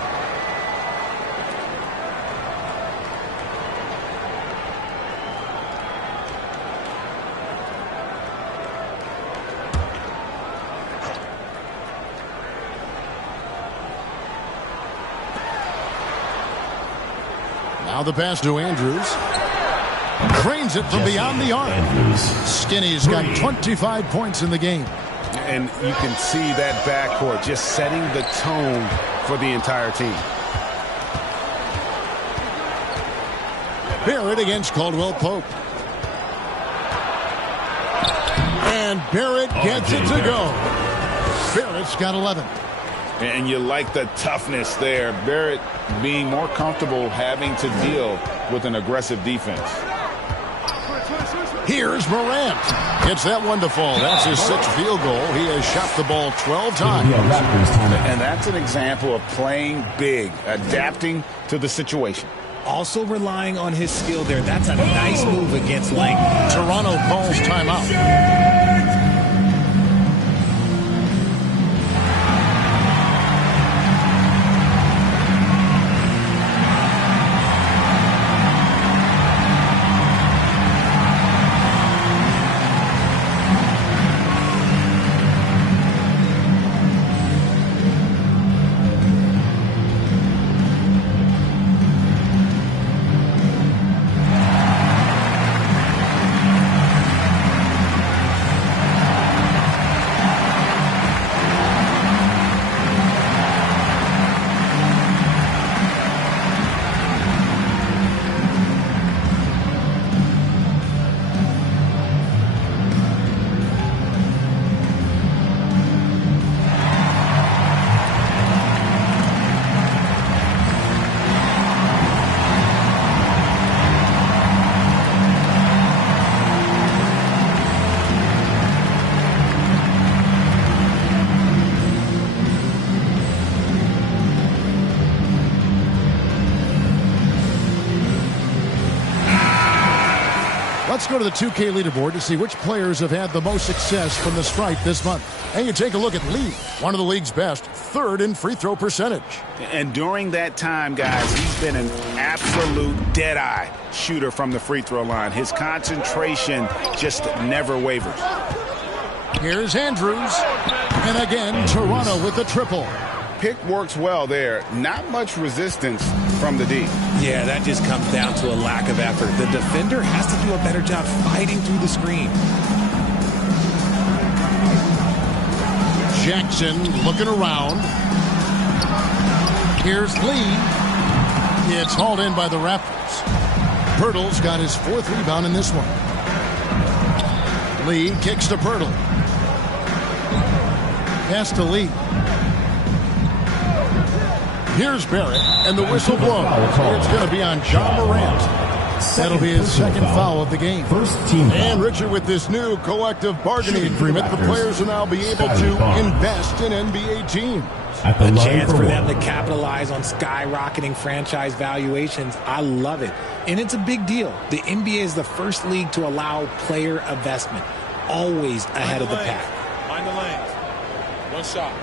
Now the pass to Andrews. Cranes it from beyond the arc. Skinny's got 25 points in the game. And you can see that backcourt just setting the tone for the entire team. Barrett against Caldwell Pope. And Barrett gets it to go. Barrett's got 11. And you like the toughness there. Barrett being more comfortable having to deal with an aggressive defense. Here's Morant. Gets that one to fall. That's his 6th field goal. He has shot the ball 12 times. And that's an example of playing big, adapting to the situation. Also relying on his skill there. That's a nice move against length. Toronto calls timeout. Let's go to the 2K leaderboard to see which players have had the most success from the stripe this month. And you take a look at Lee, one of the league's best, 3rd in free throw percentage. And during that time, guys, he's been an absolute dead-eye shooter from the free throw line. His concentration just never wavers. Here's Andrews. And again, Toronto with the triple. Pick works well there. Not much resistance from the D. Yeah, that just comes down to a lack of effort. The defender has to do a better job fighting through the screen. Jackson looking around. Here's Lee. It's hauled in by the Raptors. Pirtle's got his 4th rebound in this one. Lee kicks to Pirtle. Pass to Lee. Here's Barrett, and the whistle blows. It's going to be on John Morant. That'll be his 2nd foul of the game. And Richard, with this new collective bargaining agreement, the players will now be able to invest in NBA teams. A chance for them to capitalize on skyrocketing franchise valuations. I love it. And it's a big deal. The NBA is the first league to allow player investment. Always ahead of the pack. Mind the lanes. One shot.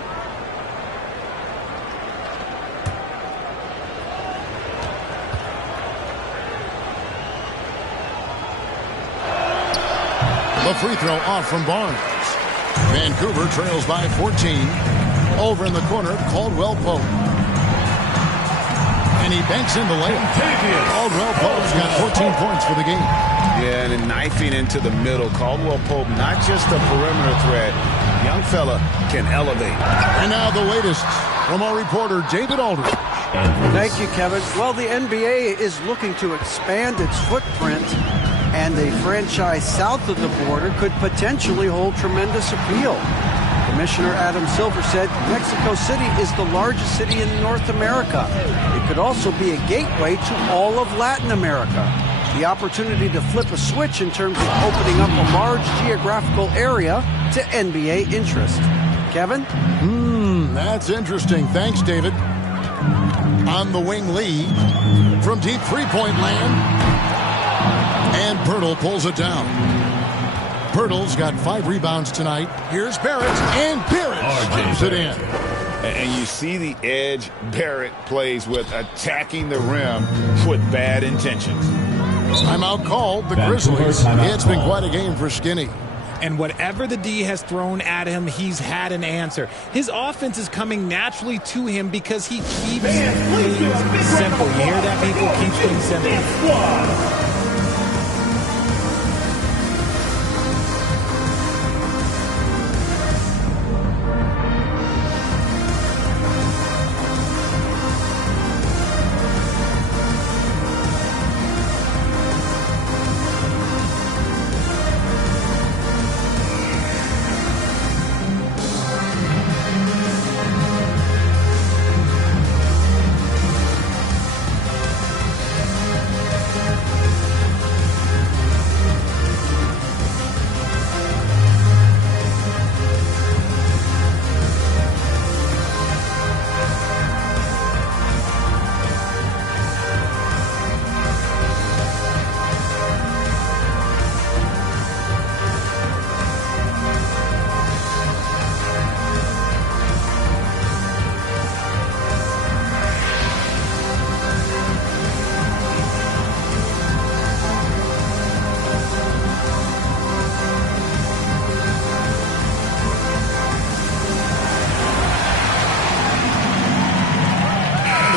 The free throw off from Barnes. Vancouver trails by 14. Over in the corner, Caldwell Pope. And he banks in the layup. Caldwell Pope's got 14 points for the game. Yeah, and knifing into the middle. Caldwell Pope, not just a perimeter threat. Young fella can elevate. And now the latest from our reporter, David Aldridge. Thank you, Kevin. Well, the NBA is looking to expand its footprint, and a franchise south of the border could potentially hold tremendous appeal. Commissioner Adam Silver said Mexico City is the largest city in North America. It could also be a gateway to all of Latin America. The opportunity to flip a switch in terms of opening up a large geographical area to NBA interest. Kevin? That's interesting. Thanks, David. On the wing, Lee from deep three-point land. And Pirtle pulls it down. Pirtle's got 5 rebounds tonight. Here's Barrett, and Barrett slams it in. And you see the edge Barrett plays with, attacking the rim with bad intentions. Timeout called, the Grizzlies. It's been quite a game for Skinny. And whatever the D has thrown at him, he's had an answer. His offense is coming naturally to him because he keeps things simple. You hear that, people? Keeps things simple.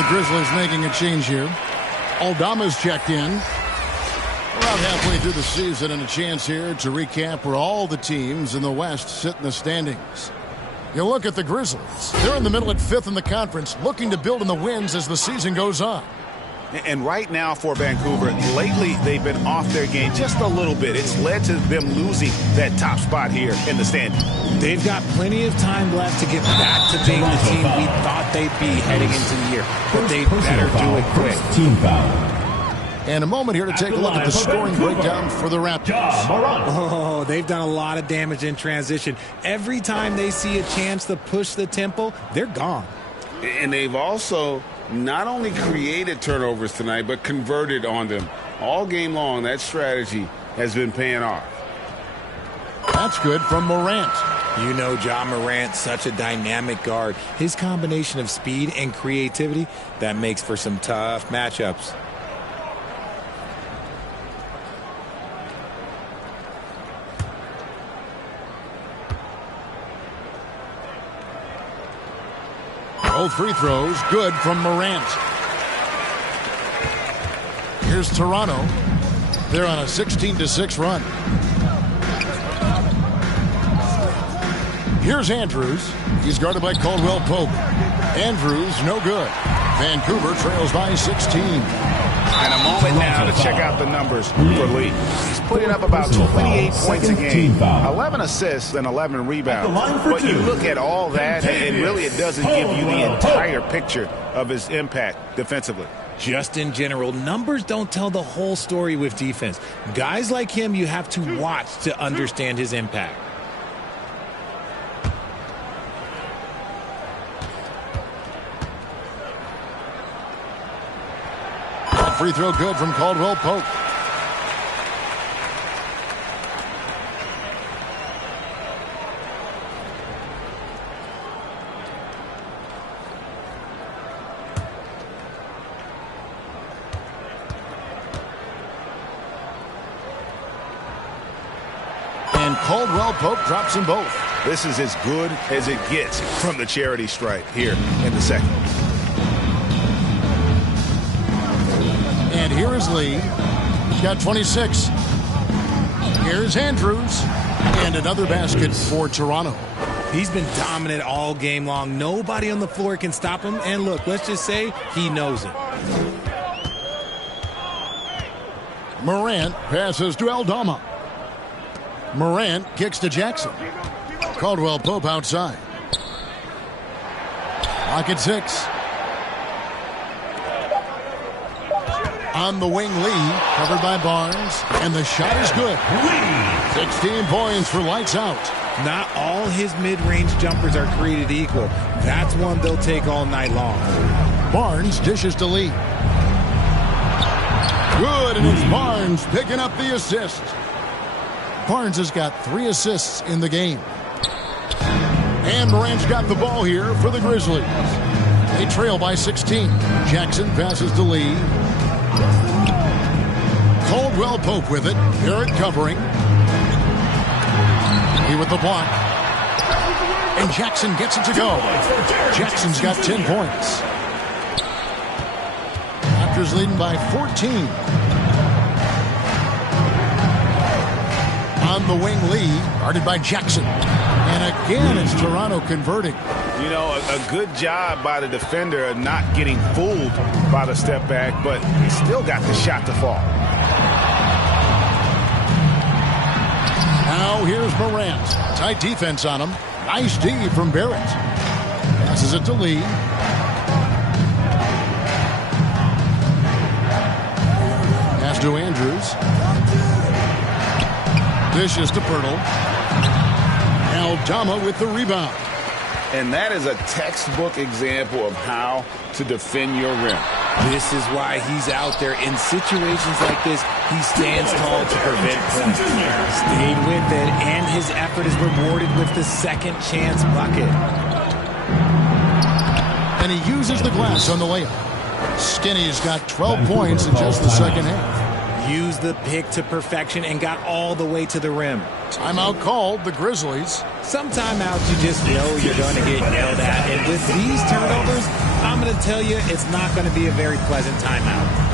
Grizzlies making a change here. Aldama's checked in. We're about halfway through the season and a chance here to recap where all the teams in the West sit in the standings. You look at the Grizzlies. They're in the middle at 5th in the conference, looking to build in the wins as the season goes on. And right now for Vancouver, lately they've been off their game just a little bit. It's led to them losing that top spot here in the standings. They've got plenty of time left to get back to being the team we thought they'd be heading into the year. But they better do it quick. Team foul. And a moment here to take a look at the scoring breakdown for the Raptors. Oh, they've done a lot of damage in transition. Every time they see a chance to push the tempo, they're gone. And they've also not only created turnovers tonight, but converted on them. All game long, that strategy has been paying off. That's good from Morant. You know John Morant, such a dynamic guard. His combination of speed and creativity, that makes for some tough matchups. Both free throws good from Morant. Here's Toronto. They're on a 16-6 run. Here's Andrews. He's guarded by Caldwell Pope. Andrews, no good. Vancouver trails by 16. And a moment now to check out the numbers for Lee. He's putting up about 28 points a game, 11 assists and 11 rebounds. But you look at all that, and really it doesn't give you the entire picture of his impact defensively. Just in general, numbers don't tell the whole story with defense. Guys like him, you have to watch to understand his impact. Free throw good from Caldwell Pope. And Caldwell Pope drops them both. This is as good as it gets from the charity stripe here in the second. And here is Lee. He's got 26. Here's Andrews. And another basket for Toronto. He's been dominant all game long. Nobody on the floor can stop him. And look, let's just say he knows it. Morant passes to Aldama. Morant kicks to Jackson. Caldwell Pope outside. Lock at 6. On the wing, Lee, covered by Barnes, and the shot is good. 16 points for lights out. Not all his mid-range jumpers are created equal. That's one they'll take all night long. Barnes dishes to Lee. Good, and it's Barnes picking up the assist. Barnes has got 3 assists in the game. And Morant's got the ball here for the Grizzlies. They trail by 16. Jackson passes to Lee. Caldwell Pope with it. Garrett covering. He with the block. And Jackson gets it to go. Jackson's got 10 points. Raptors leading by 14. On the wing, Lee, guarded by Jackson. And again, it's Toronto converting. You know, a good job by the defender of not getting fooled by the step back, but he still got the shot to fall. Now here's Morant. Tight defense on him. Nice D from Barrett. Passes it to Lee. Pass to Andrews. Dishes to Pirtle. Aldama with the rebound. And that is a textbook example of how to defend your rim. This is why he's out there. In situations like this, he stands tall to prevent points. Stayed with it, and his effort is rewarded with the second chance bucket. And he uses the glass on the layup. Skinny's got 12 points in just the second half. Used the pick to perfection and got all the way to the rim. Timeout called, the Grizzlies. Some timeouts you just know you're going to get yelled at. And with these turnovers, I'm going to tell you it's not going to be a very pleasant timeout.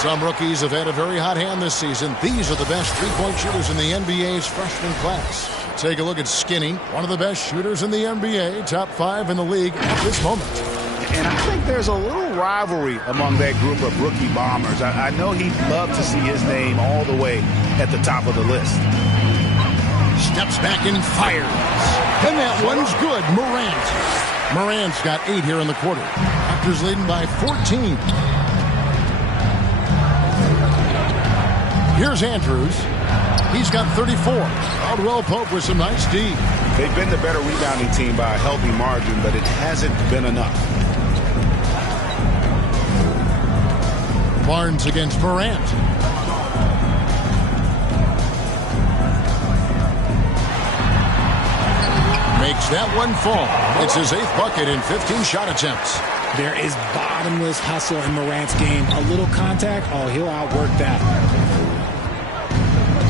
Some rookies have had a very hot hand this season. These are the best three-point shooters in the NBA's freshman class. Take a look at Skinny, one of the best shooters in the NBA, top 5 in the league at this moment. And I think there's a little rivalry among that group of rookie bombers. I know he'd love to see his name all the way at the top of the list. Steps back and fires. And that one's good. Morant's got 8 here in the quarter. Raptors leading by 14. Here's Andrews. He's got 34. Caldwell Pope with some nice D. They've been the better rebounding team by a healthy margin, but it hasn't been enough. Barnes against Morant. Makes that one fall. It's his 8th bucket in 15 shot attempts. There is bottomless hustle in Morant's game. A little contact, oh, he'll outwork that.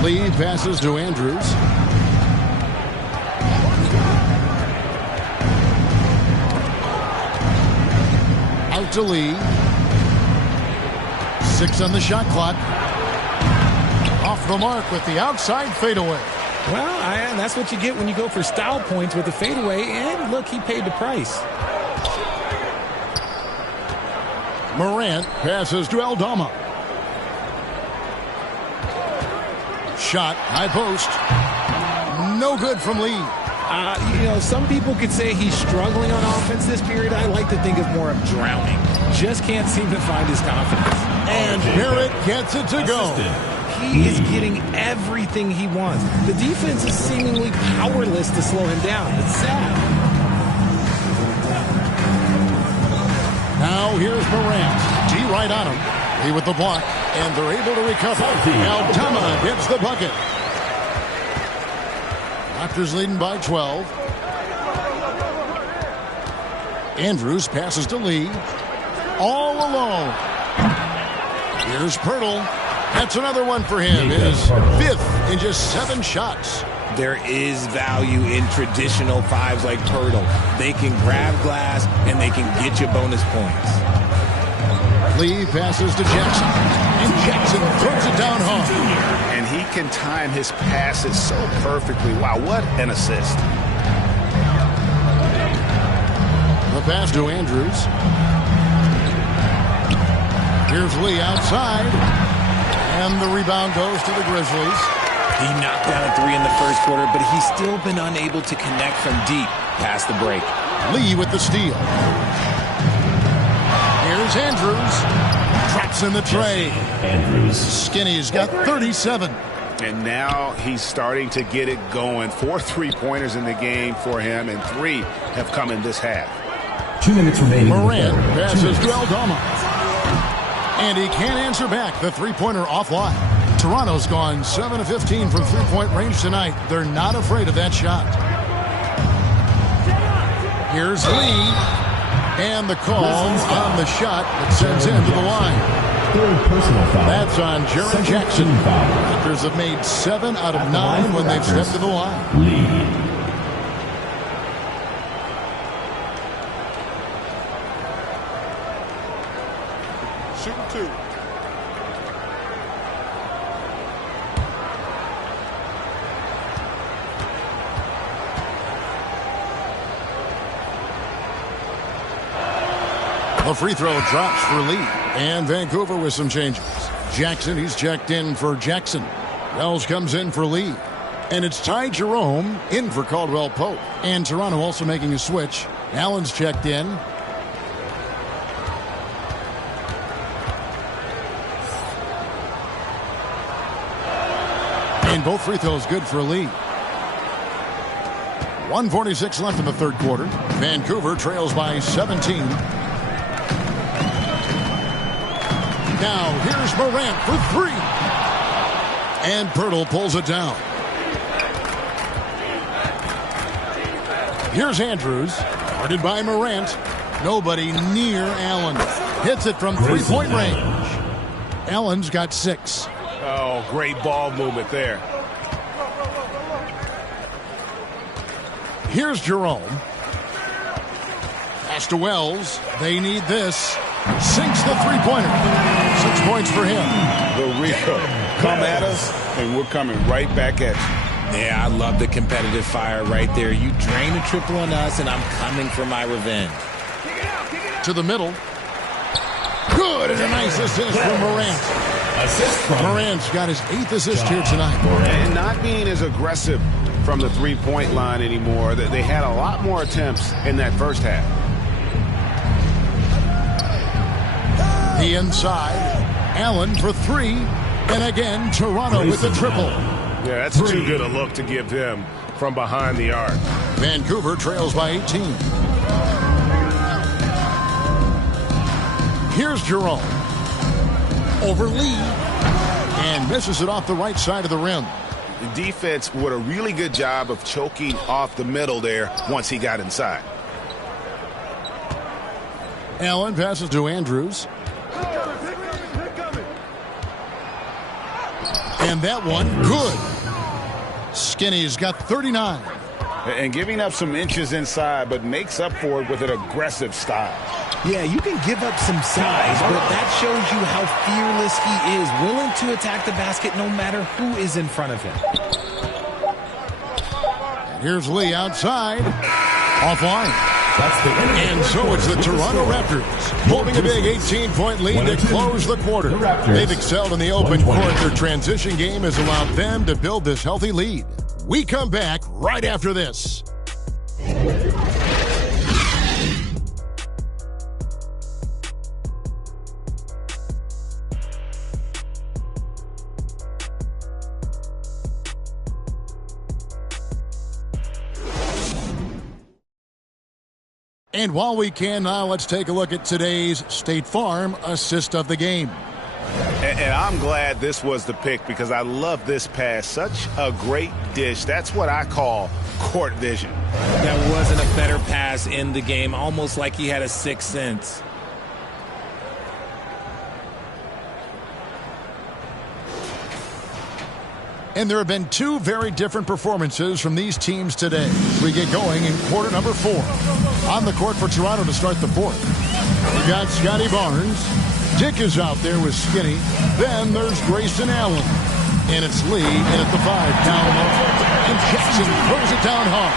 Lee passes to Andrews. Out to Lee. 6 on the shot clock. Off the mark with the outside fadeaway. Well, that's what you get when you go for style points with the fadeaway. And look, he paid the price. Morant passes to Aldama. Shot, high post. No good from Lee. Some people could say he's struggling on offense this period. I like to think of more of drowning. Just can't seem to find his confidence. And Barrett gets it to go. He is getting everything he wants. The defense is seemingly powerless to slow him down. It's sad. Now here's Morant. D right on him. Lee with the block. And they're able to recover. Aldama gets the bucket. Raptors leading by 12. Andrews passes to Lee. All alone. Here's Pirtle. That's another one for him. His 5th in just 7 shots. There is value in traditional 5s like Pirtle. They can grab glass and they can get you bonus points. Lee passes to Jackson. And Jackson throws it down hard. And he can time his passes so perfectly. Wow, what an assist. The pass to Andrews. Here's Lee outside. And the rebound goes to the Grizzlies. He knocked down a 3 in the first quarter, but he's still been unable to connect from deep past the break. Lee with the steal. Here's Andrews. Drops in the tray. Andrews. Skinny's got 37. And now he's starting to get it going. 4 3-pointers in the game for him, and 3 have come in this half. 2 minutes remaining. Morant passes to Aldama. And he can't answer back. The 3-pointer offline. Toronto's gone 7 of 15 from 3-point range tonight. They're not afraid of that shot. Here's Lee. And the call on the shot that sends him to the line. Personal foul. That's on Jaren Jackson. Raptors have made 7 out of 9 when they've stepped to the line. Lee. Shooting 2. The free throw drops for Lee. And Vancouver with some changes. Jackson, he's checked in for Jackson. Wells comes in for Lee. And it's Ty Jerome in for Caldwell Pope. And Toronto also making a switch. Allen's checked in. And both free throws good for Lee. 1:46 left in the third quarter. Vancouver trails by 17. Now here's Morant for 3. And Pirtle pulls it down. Here's Andrews. Guarded by Morant. Nobody near Allen. Hits it from 3-point range. Allen's got 6. Oh, great ball movement there. Here's Jerome. Pass to Wells. They need this. Sinks the 3-pointer. 6 points for him. The Rico. Come at us, and we're coming right back at you. Yeah, I love the competitive fire right there. You drain a triple on us, and I'm coming for my revenge. to the middle. Good, and a nice assist from Morant. Morant's got his 8th assist here tonight. And not being as aggressive from the three-point line anymore. They had a lot more attempts in that first half. The inside. Allen for 3. And again, Toronto with the triple. Yeah, that's too good a look to give them from behind the arc. Vancouver trails by 18. Here's Jerome. Over Lee. And misses it off the right side of the rim. The defense did a really good job of choking off the middle there once he got inside. Allen passes to Andrews. And that one, good. Skinny's got 39. And giving up some inches inside, but makes up for it with an aggressive style. Yeah, you can give up some size, but that shows you how fearless he is, willing to attack the basket no matter who is in front of him. And here's Lee outside. Offline. And so it's the Toronto Raptors holding a big 18-point lead to close the quarter. They've excelled in the open court. Their transition game has allowed them to build this healthy lead. We come back right after this. And while we can now, let's take a look at today's State Farm assist of the game. And I'm glad this was the pick because I love this pass. Such a great dish. That's what I call court vision. That wasn't a better pass in the game, almost like he had a sixth sense. And there have been 2 very different performances from these teams today. We get going in quarter number 4. On the court for Toronto to start the 4th. We got Scotty Barnes. Dick is out there with Skinny. Then there's Grayson Allen. And it's Lee in at the 5 down low. And Jackson throws it down hard.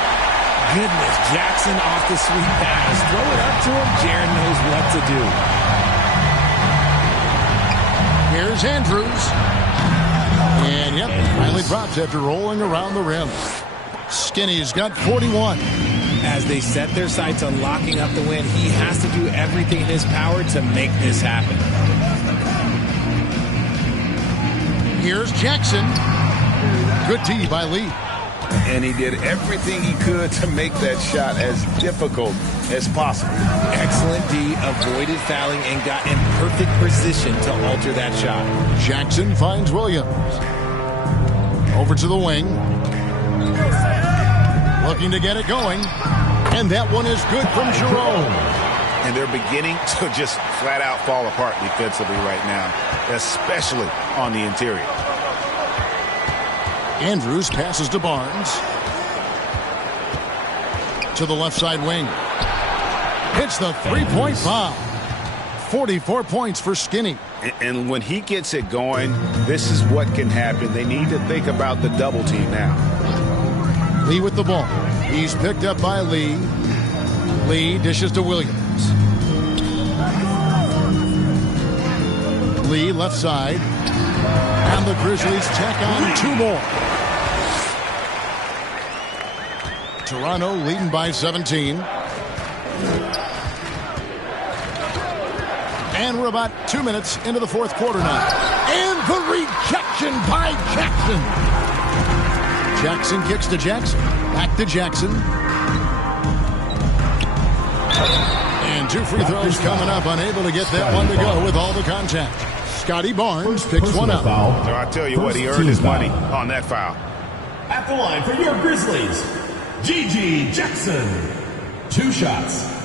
Goodness, Jackson off the sweet pass. Throw it up to him. Jaren knows what to do. Here's Andrews. And, yep, finally drops after rolling around the rim. Skinny's got 41. As they set their sights on locking up the win, he has to do everything in his power to make this happen. Here's Jackson. Good D by Lee. And he did everything he could to make that shot as difficult as possible. Excellent D, avoided fouling, and got in perfect position to alter that shot. Jackson finds Williams. Over to the wing. Looking to get it going. And that one is good from Jerome. And they're beginning to just flat out fall apart defensively right now, especially on the interior. Andrews passes to Barnes. To the left side wing. Hits the three-point foul. 44 points for Skinny. And when he gets it going, this is what can happen. They need to think about the double team now. Lee with the ball. He's picked up by Lee. Lee dishes to Williams. Lee left side. And the Grizzlies tack on 2 more. Toronto leading by 17. And we're about 2 minutes into the 4th quarter now. And the rejection by Jackson. Jackson kicks to Jackson. Back to Jackson. And 2 free throws coming up. Unable to get that one to go with all the contact. Scotty Barnes picks one up. So I tell you what, he earned his money on that foul. At the line for your Grizzlies, G.G. Jackson. 2 shots.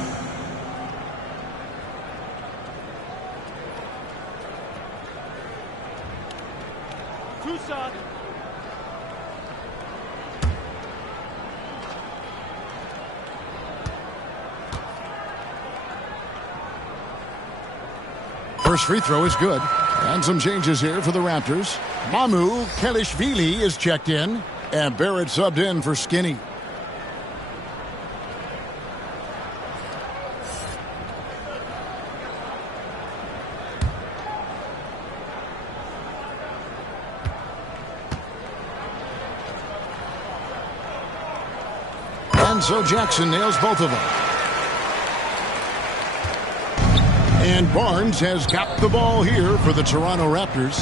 First free throw is good. And some changes here for the Raptors. Mamu Kelishvili is checked in. And Barrett subbed in for Skinny. And so Jackson nails both of them. And Barnes has got the ball here for the Toronto Raptors.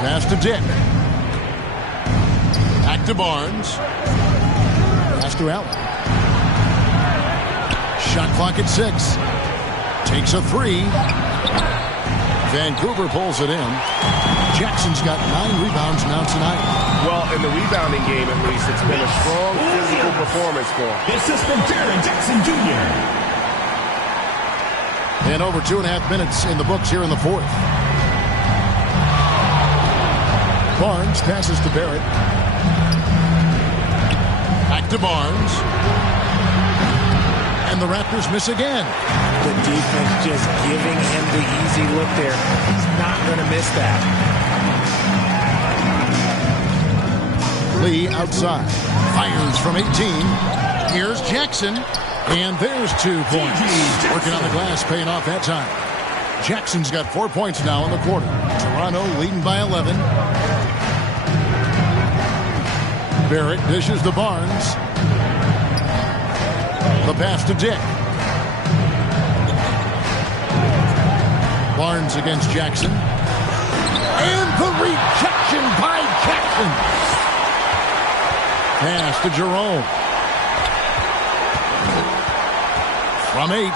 Pass to Dick. Back to Barnes. Pass to Allen. Shot clock at 6. Takes a 3. Vancouver pulls it in. Jackson's got 9 rebounds now tonight. Well, in the rebounding game, at least, it's been a strong physical performance for him. This is from Jaren Jackson Jr. And over 2.5 minutes in the books here in the fourth. Barnes passes to Barrett. Back to Barnes. And the Raptors miss again. The defense just giving him the easy look there. He's not going to miss that. Lee outside. Fires from 18. Here's Jackson. And there's 2 points. Working on the glass, paying off that time. Jackson's got 4 points now in the quarter. Toronto leading by 11. Barrett dishes to Barnes. The pass to Dick. Barnes against Jackson. And the rejection by Jackson. Pass to Jerome. From 8.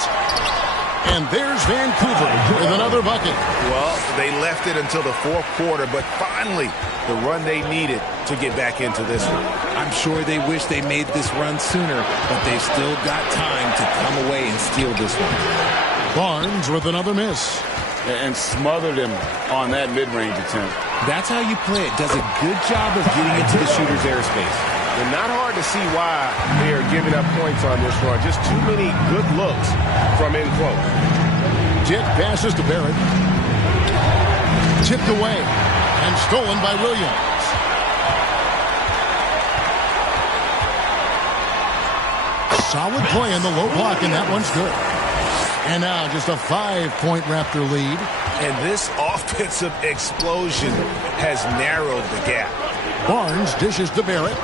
And there's Vancouver with another bucket. Well, they left it until the fourth quarter, but finally the run they needed to get back into this one. I'm sure they wish they made this run sooner, but they've still got time to come away and steal this one. Barnes with another miss. And smothered him on that mid-range attempt. That's how you play it. Does a good job of getting into the shooter's airspace. And not hard to see why they are giving up points on this run. Just too many good looks from in close. Dick passes to Barrett. Tipped away and stolen by Williams. Solid play in the low block, and that one's good. And now just a 5-point Raptor lead. And this offensive explosion has narrowed the gap. Barnes dishes to Barrett.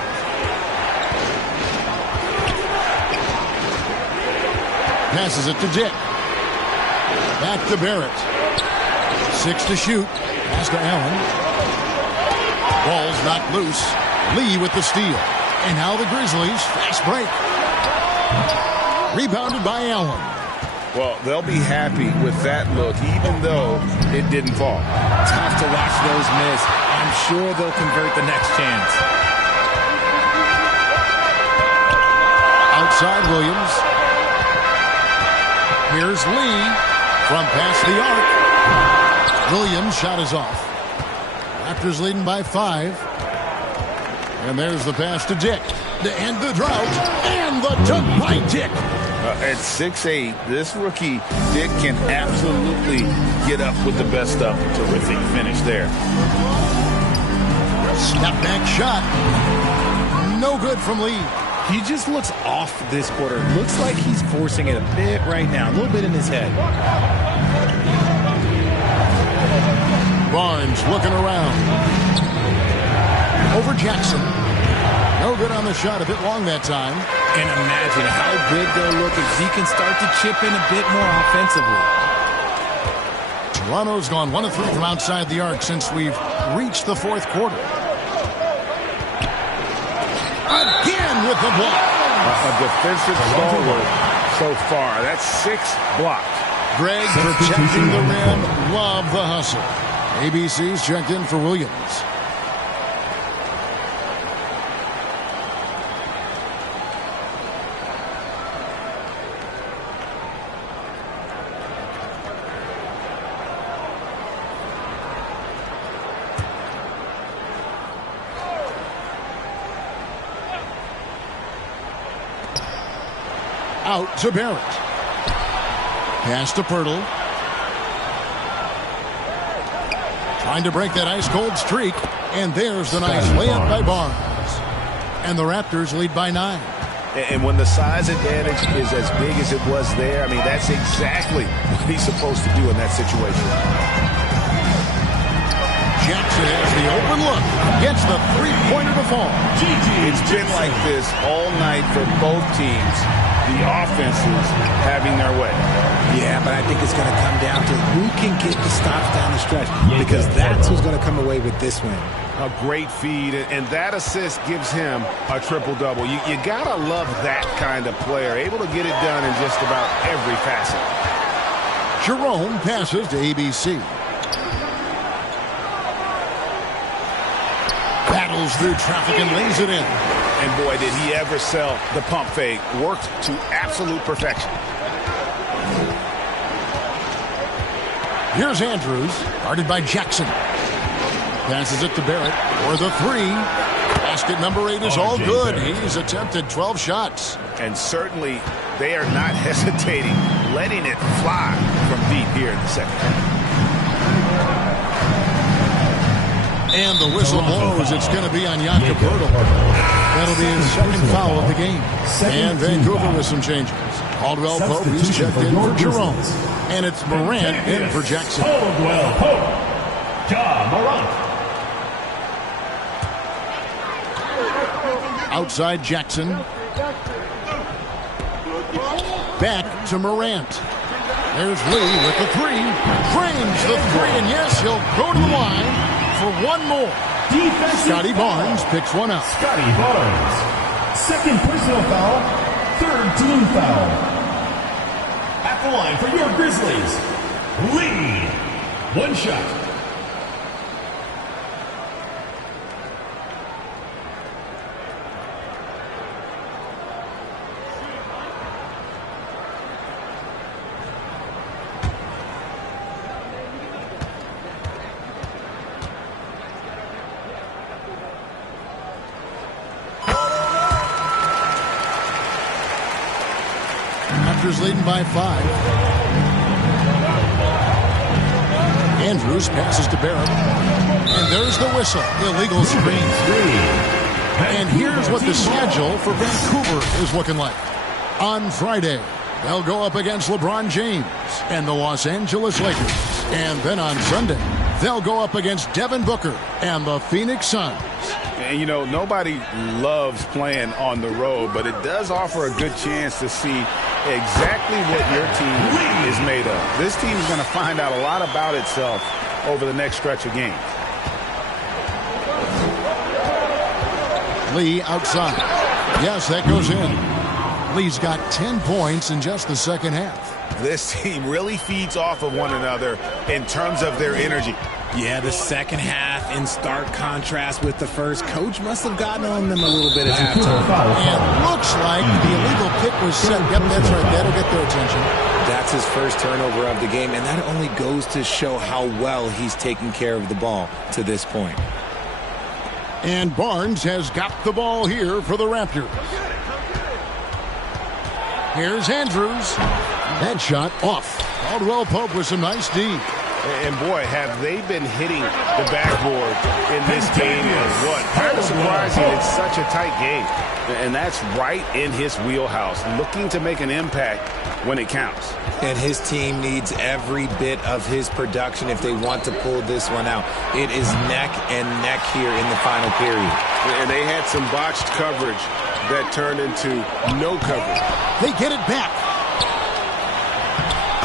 Passes it to Dick. Back to Barrett. 6 to shoot. Pass to Allen. Ball's knocked loose. Lee with the steal. And now the Grizzlies. Fast break. Rebounded by Allen. Well, they'll be happy with that look, even though it didn't fall. Tough to watch those miss. I'm sure they'll convert the next chance. Outside Williams. Here's Lee from past the arc. Williams' shot is off. Raptors leading by 5. And there's the pass to Dick. To end the drought. And the dunk by Dick. At 6'8", this rookie, Dick, can absolutely get up with the best stuff. Terrific finish there. Snap back shot. No good from Lee. He just looks off this quarter. Looks like he's forcing it a bit right now. A little bit in his head. Barnes looking around. Over Jackson. No good on the shot. A bit long that time. And imagine how good they'll look if he can start to chip in a bit more offensively. Toronto's gone 1 of 3 from outside the arc since we've reached the fourth quarter. Again with the block. A defensive stalwart so far. That's 6 blocks. Greg protecting the rim. Love the hustle. ABC's checked in for Williams. Out to Barrett. Pass to Pirtle. Trying to break that ice-cold streak. And there's the nice layup by Barnes. And the Raptors lead by 9. And when the size advantage is as big as it was there, I mean, that's exactly what he's supposed to do in that situation. Jackson has the open look. Gets the three-pointer to fall. It's been like this all night for both teams. The offenses having their way. Yeah, but I think it's going to come down to who can get the stops down the stretch, because that's who's going to come away with this win. A great feed, and that assist gives him a triple-double. You got to love that kind of player, able to get it done in just about every facet. Jerome passes to ABC. Battles through traffic and lays it in. And boy, did he ever sell the pump fake. Worked to absolute perfection. Here's Andrews, guarded by Jackson. Passes it to Barrett for the three. Basket number 8 is all good. He's attempted 12 shots. And certainly they are not hesitating, letting it fly from deep here in the second half. And the whistle blows. It's going to be on Jakob Poeltl. That'll be his second foul of the game. And Vancouver with some changes. Caldwell Pope, he's checked in for Jerome. And it's Morant in for Jackson. Caldwell Pope. Ja Morant. Outside Jackson. Back to Morant. There's Lee with the three. Drains the three, and yes, he'll go to the line for one more. Scotty Barnes picks one up. Scotty Barnes. Second personal foul. Third team foul. At the line for your Grizzlies, Lee. One shot. Leading by 5. Andrews passes to Barrett. And there's the whistle. Illegal screen. And here's what the schedule for Vancouver is looking like. On Friday, they'll go up against LeBron James and the Los Angeles Lakers. And then on Sunday, they'll go up against Devin Booker and the Phoenix Suns. And, you know, nobody loves playing on the road, but it does offer a good chance to see exactly what your team is made of. This team is going to find out a lot about itself over the next stretch of games. Lee outside. Yes, that goes in. Lee's got 10 points in just the second half. This team really feeds off of one another in terms of their energy. Yeah, the second half in stark contrast with the first. Coach must have gotten on them a little bit at halftime. And looks like the illegal pick was set. Yep, that's right. That'll get their attention. That's his first turnover of the game, and that only goes to show how well he's taking care of the ball to this point. And Barnes has got the ball here for the Raptors. Here's Andrews. That shot off. Caldwell Pope with some nice D. And boy, have they been hitting the backboard in this game as what? Kind of surprising. It's such a tight game. And that's right in his wheelhouse, looking to make an impact when it counts. And his team needs every bit of his production if they want to pull this one out. It is neck and neck here in the final period. And they had some botched coverage that turned into no coverage. They get it back.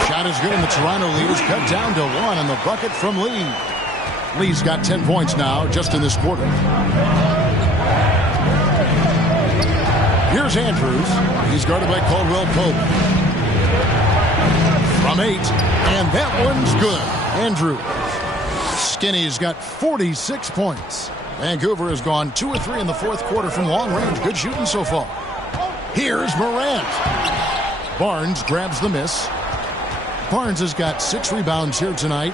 Shot is good, and the Toronto lead is cut down to 1 on the bucket from Lee. Lee's got 10 points now just in this quarter. Here's Andrews. He's guarded by Caldwell Pope. From 8, and that one's good. Andrews. Skinny's got 46 points. Vancouver has gone 2 or 3 in the fourth quarter from long range. Good shooting so far. Here's Morant. Barnes grabs the miss. Barnes has got 6 rebounds here tonight.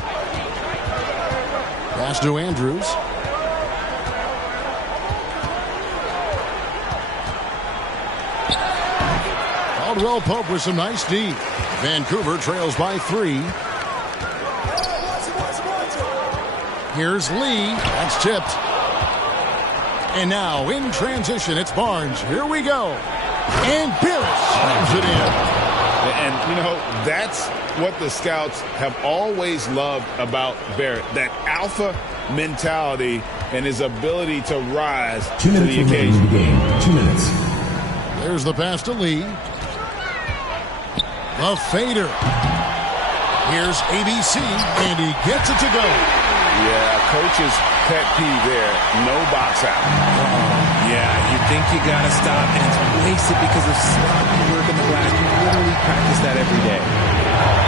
Pass to Andrews. Caldwell Pope with some nice D. Vancouver trails by 3. Here's Lee. That's tipped. And now in transition, it's Barnes. Here we go. And Barrett slams it in. And, you know, that's what the scouts have always loved about Barrett. That alpha mentality and his ability to rise 2 to minutes the occasion. in the game. 2 minutes. There's the pass to Lee. The fader. Here's ABC, and he gets it to go. Yeah, coach's pet peeve there. No box out. Yeah, you think you got to stop, and it's wasted because of sloppy work in the glass. You literally practice that every day.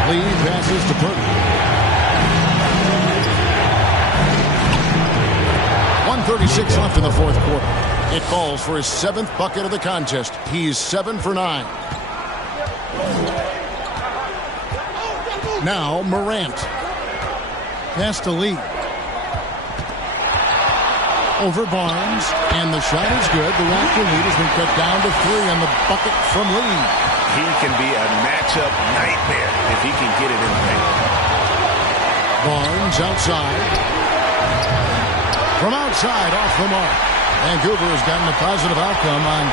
Lee passes to Purdy. 1:36 left in the fourth quarter. It falls for his 7th bucket of the contest. He's 7 for 9. Now Morant. Pass to Lee. Over Barnes, and the shot is good. The Raptor lead has been cut down to 3 on the bucket from Lee. He can be a matchup nightmare if he can get it in the paint. Barnes outside. From outside, off the mark. Vancouver has gotten a positive outcome on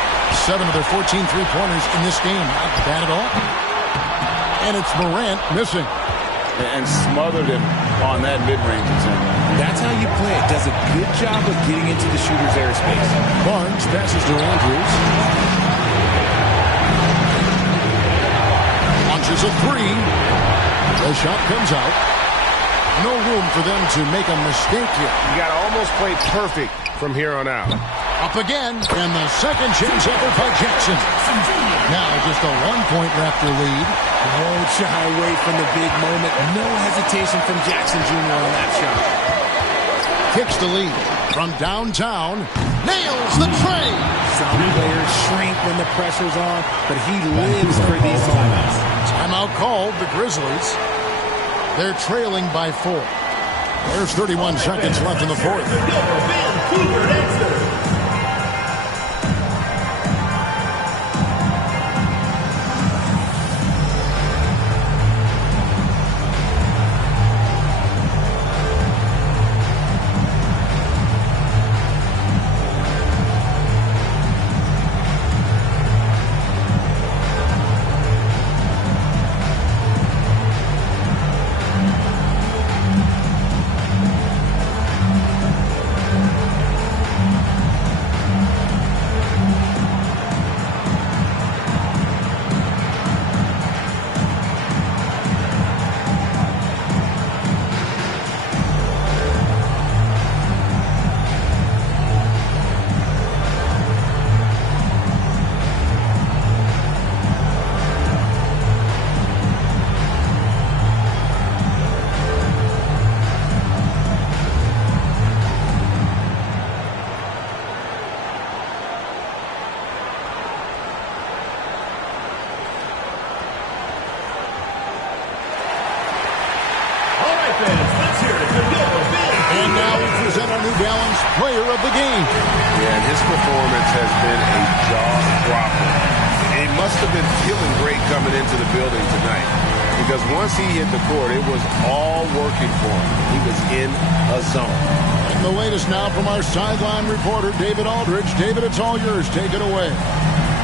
7 of their 14 three-pointers in this game. Not bad at all. And it's Morant missing. And smothered him on that mid-range attempt. That's how you play it. Does a good job of getting into the shooter's airspace. Barnes passes to Andrews. Launches a 3. The shot comes out. No room for them to make a mistake here. You got to almost play perfect from here on out. Up again, and the second chance effort by Jackson. Now just a 1-point Raptor lead. Won't shy away from the big moment. No hesitation from Jackson Jr. on that shot. Kicks the lead from downtown. Nails the tray. Some players shrink when the pressure's on, but he lives for these moments. Timeout called, the Grizzlies. They're trailing by 4. There's 31 seconds left in the fourth. Player of the game. Yeah, and his performance has been a jaw-dropper. He must have been feeling great coming into the building tonight because once he hit the court, it was all working for him. He was in a zone. And the latest now from our sideline reporter, David Aldridge. David, it's all yours. Take it away.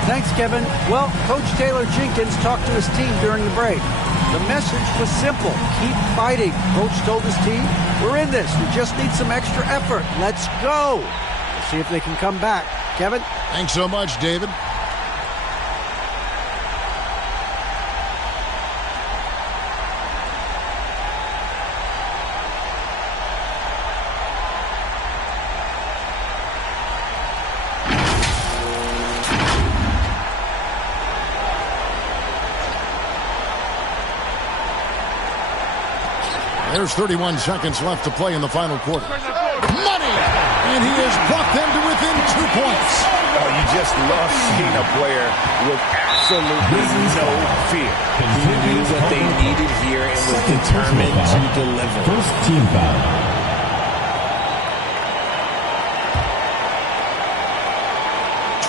Thanks, Kevin. Well, Coach Taylor Jenkins talked to his team during the break. The message was simple. Keep fighting. Coach told his team, we're in this. We just need some extra effort. Let's go. We'll see if they can come back. Kevin? Thanks so much, David. There's 31 seconds left to play in the final quarter. Money! And he has brought them to within 2 points. Oh, you just love seeing a player with absolutely no fear. He knew what they needed here and was determined to deliver. First team foul.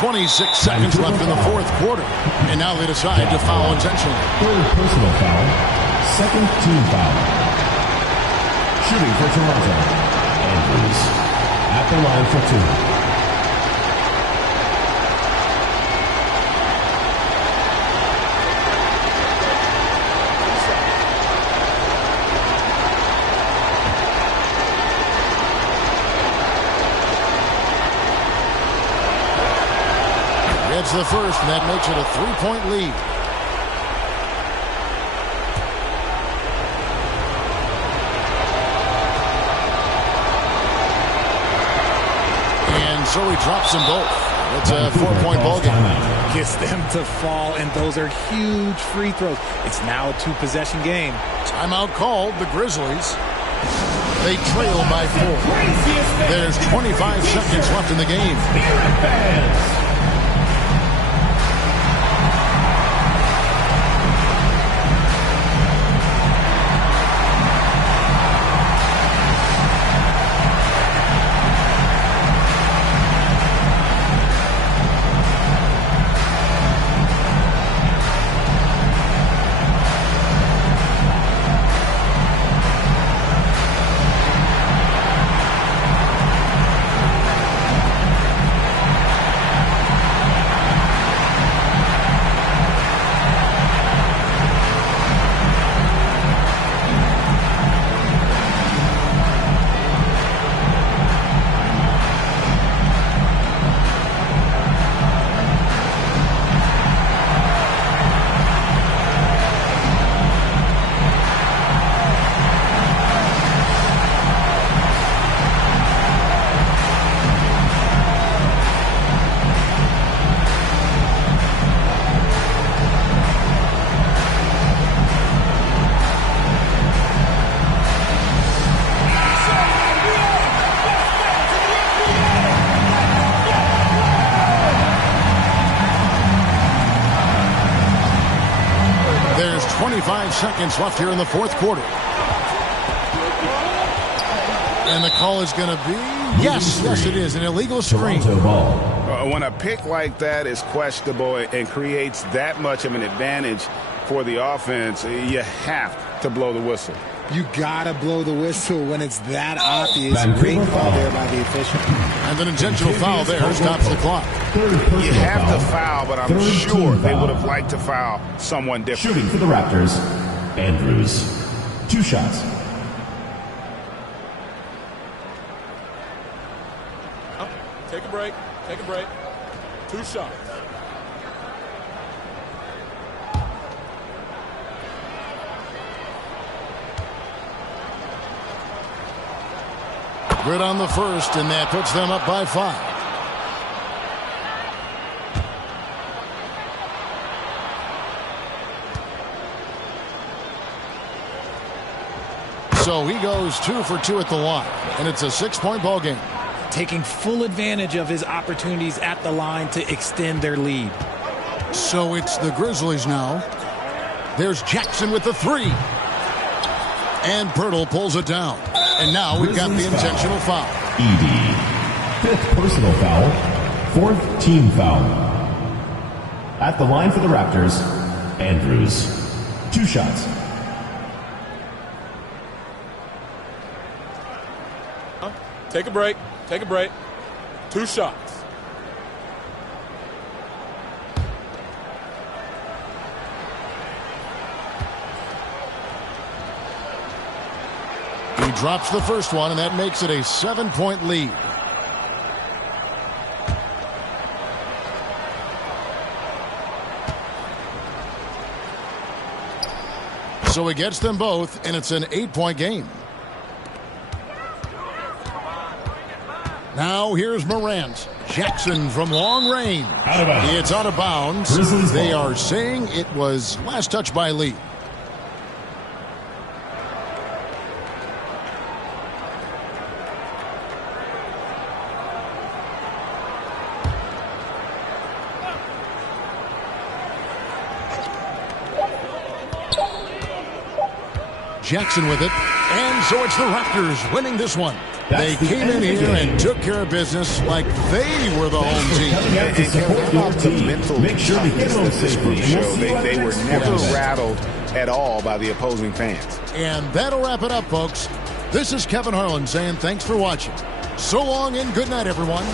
.26 seconds left in the fourth quarter. And now they decide to foul intentionally. Third personal foul. Second team foul. Shooting for Toronto. Andrews at the line for 2. gets the first, and that makes it a 3-point lead. And so he drops them both. It's a 4-point ball game. Gets them to fall, and those are huge free throws. It's now a 2-possession game. Timeout called. The Grizzlies. They trail by 4. There's 25 seconds left in the game. There's 25 seconds left here in the fourth quarter. And the call is going to be, yes, it is, an illegal screen. When a pick like that is questionable and creates that much of an advantage for the offense, you have to blow the whistle. You gotta blow the whistle when it's that obvious. Great call there by the official. And an intentional foul there stops the clock. You have to foul, but I'm sure they would have liked to foul someone different. Shooting for the Raptors, Andrews. 2 shots. Take a break. Take a break. 2 shots. Good on the first, and that puts them up by 5. So he goes 2 for 2 at the line, and it's a 6-point ball game. Taking full advantage of his opportunities at the line to extend their lead. So it's the Grizzlies now. There's Jackson with the 3. And Pirtle pulls it down. And now we've got the intentional foul. Edey. 5th personal foul. 4th team foul. At the line for the Raptors, Andrews. 2 shots. Take a break. Take a break. 2 shots. He drops the first one, and that makes it a 7-point lead. So he gets them both, and it's an 8-point game. Now here's Morant. Jackson from long range. It's out of bounds. They are saying it was last touch by Lee. Jackson with it, and so it's the Raptors winning this one. They came in here and took care of business like they were the home team. How about the mental toughness that this group showed? They were never rattled at all by the opposing fans. And that'll wrap it up, folks. This is Kevin Harlan saying thanks for watching. So long and good night, everyone.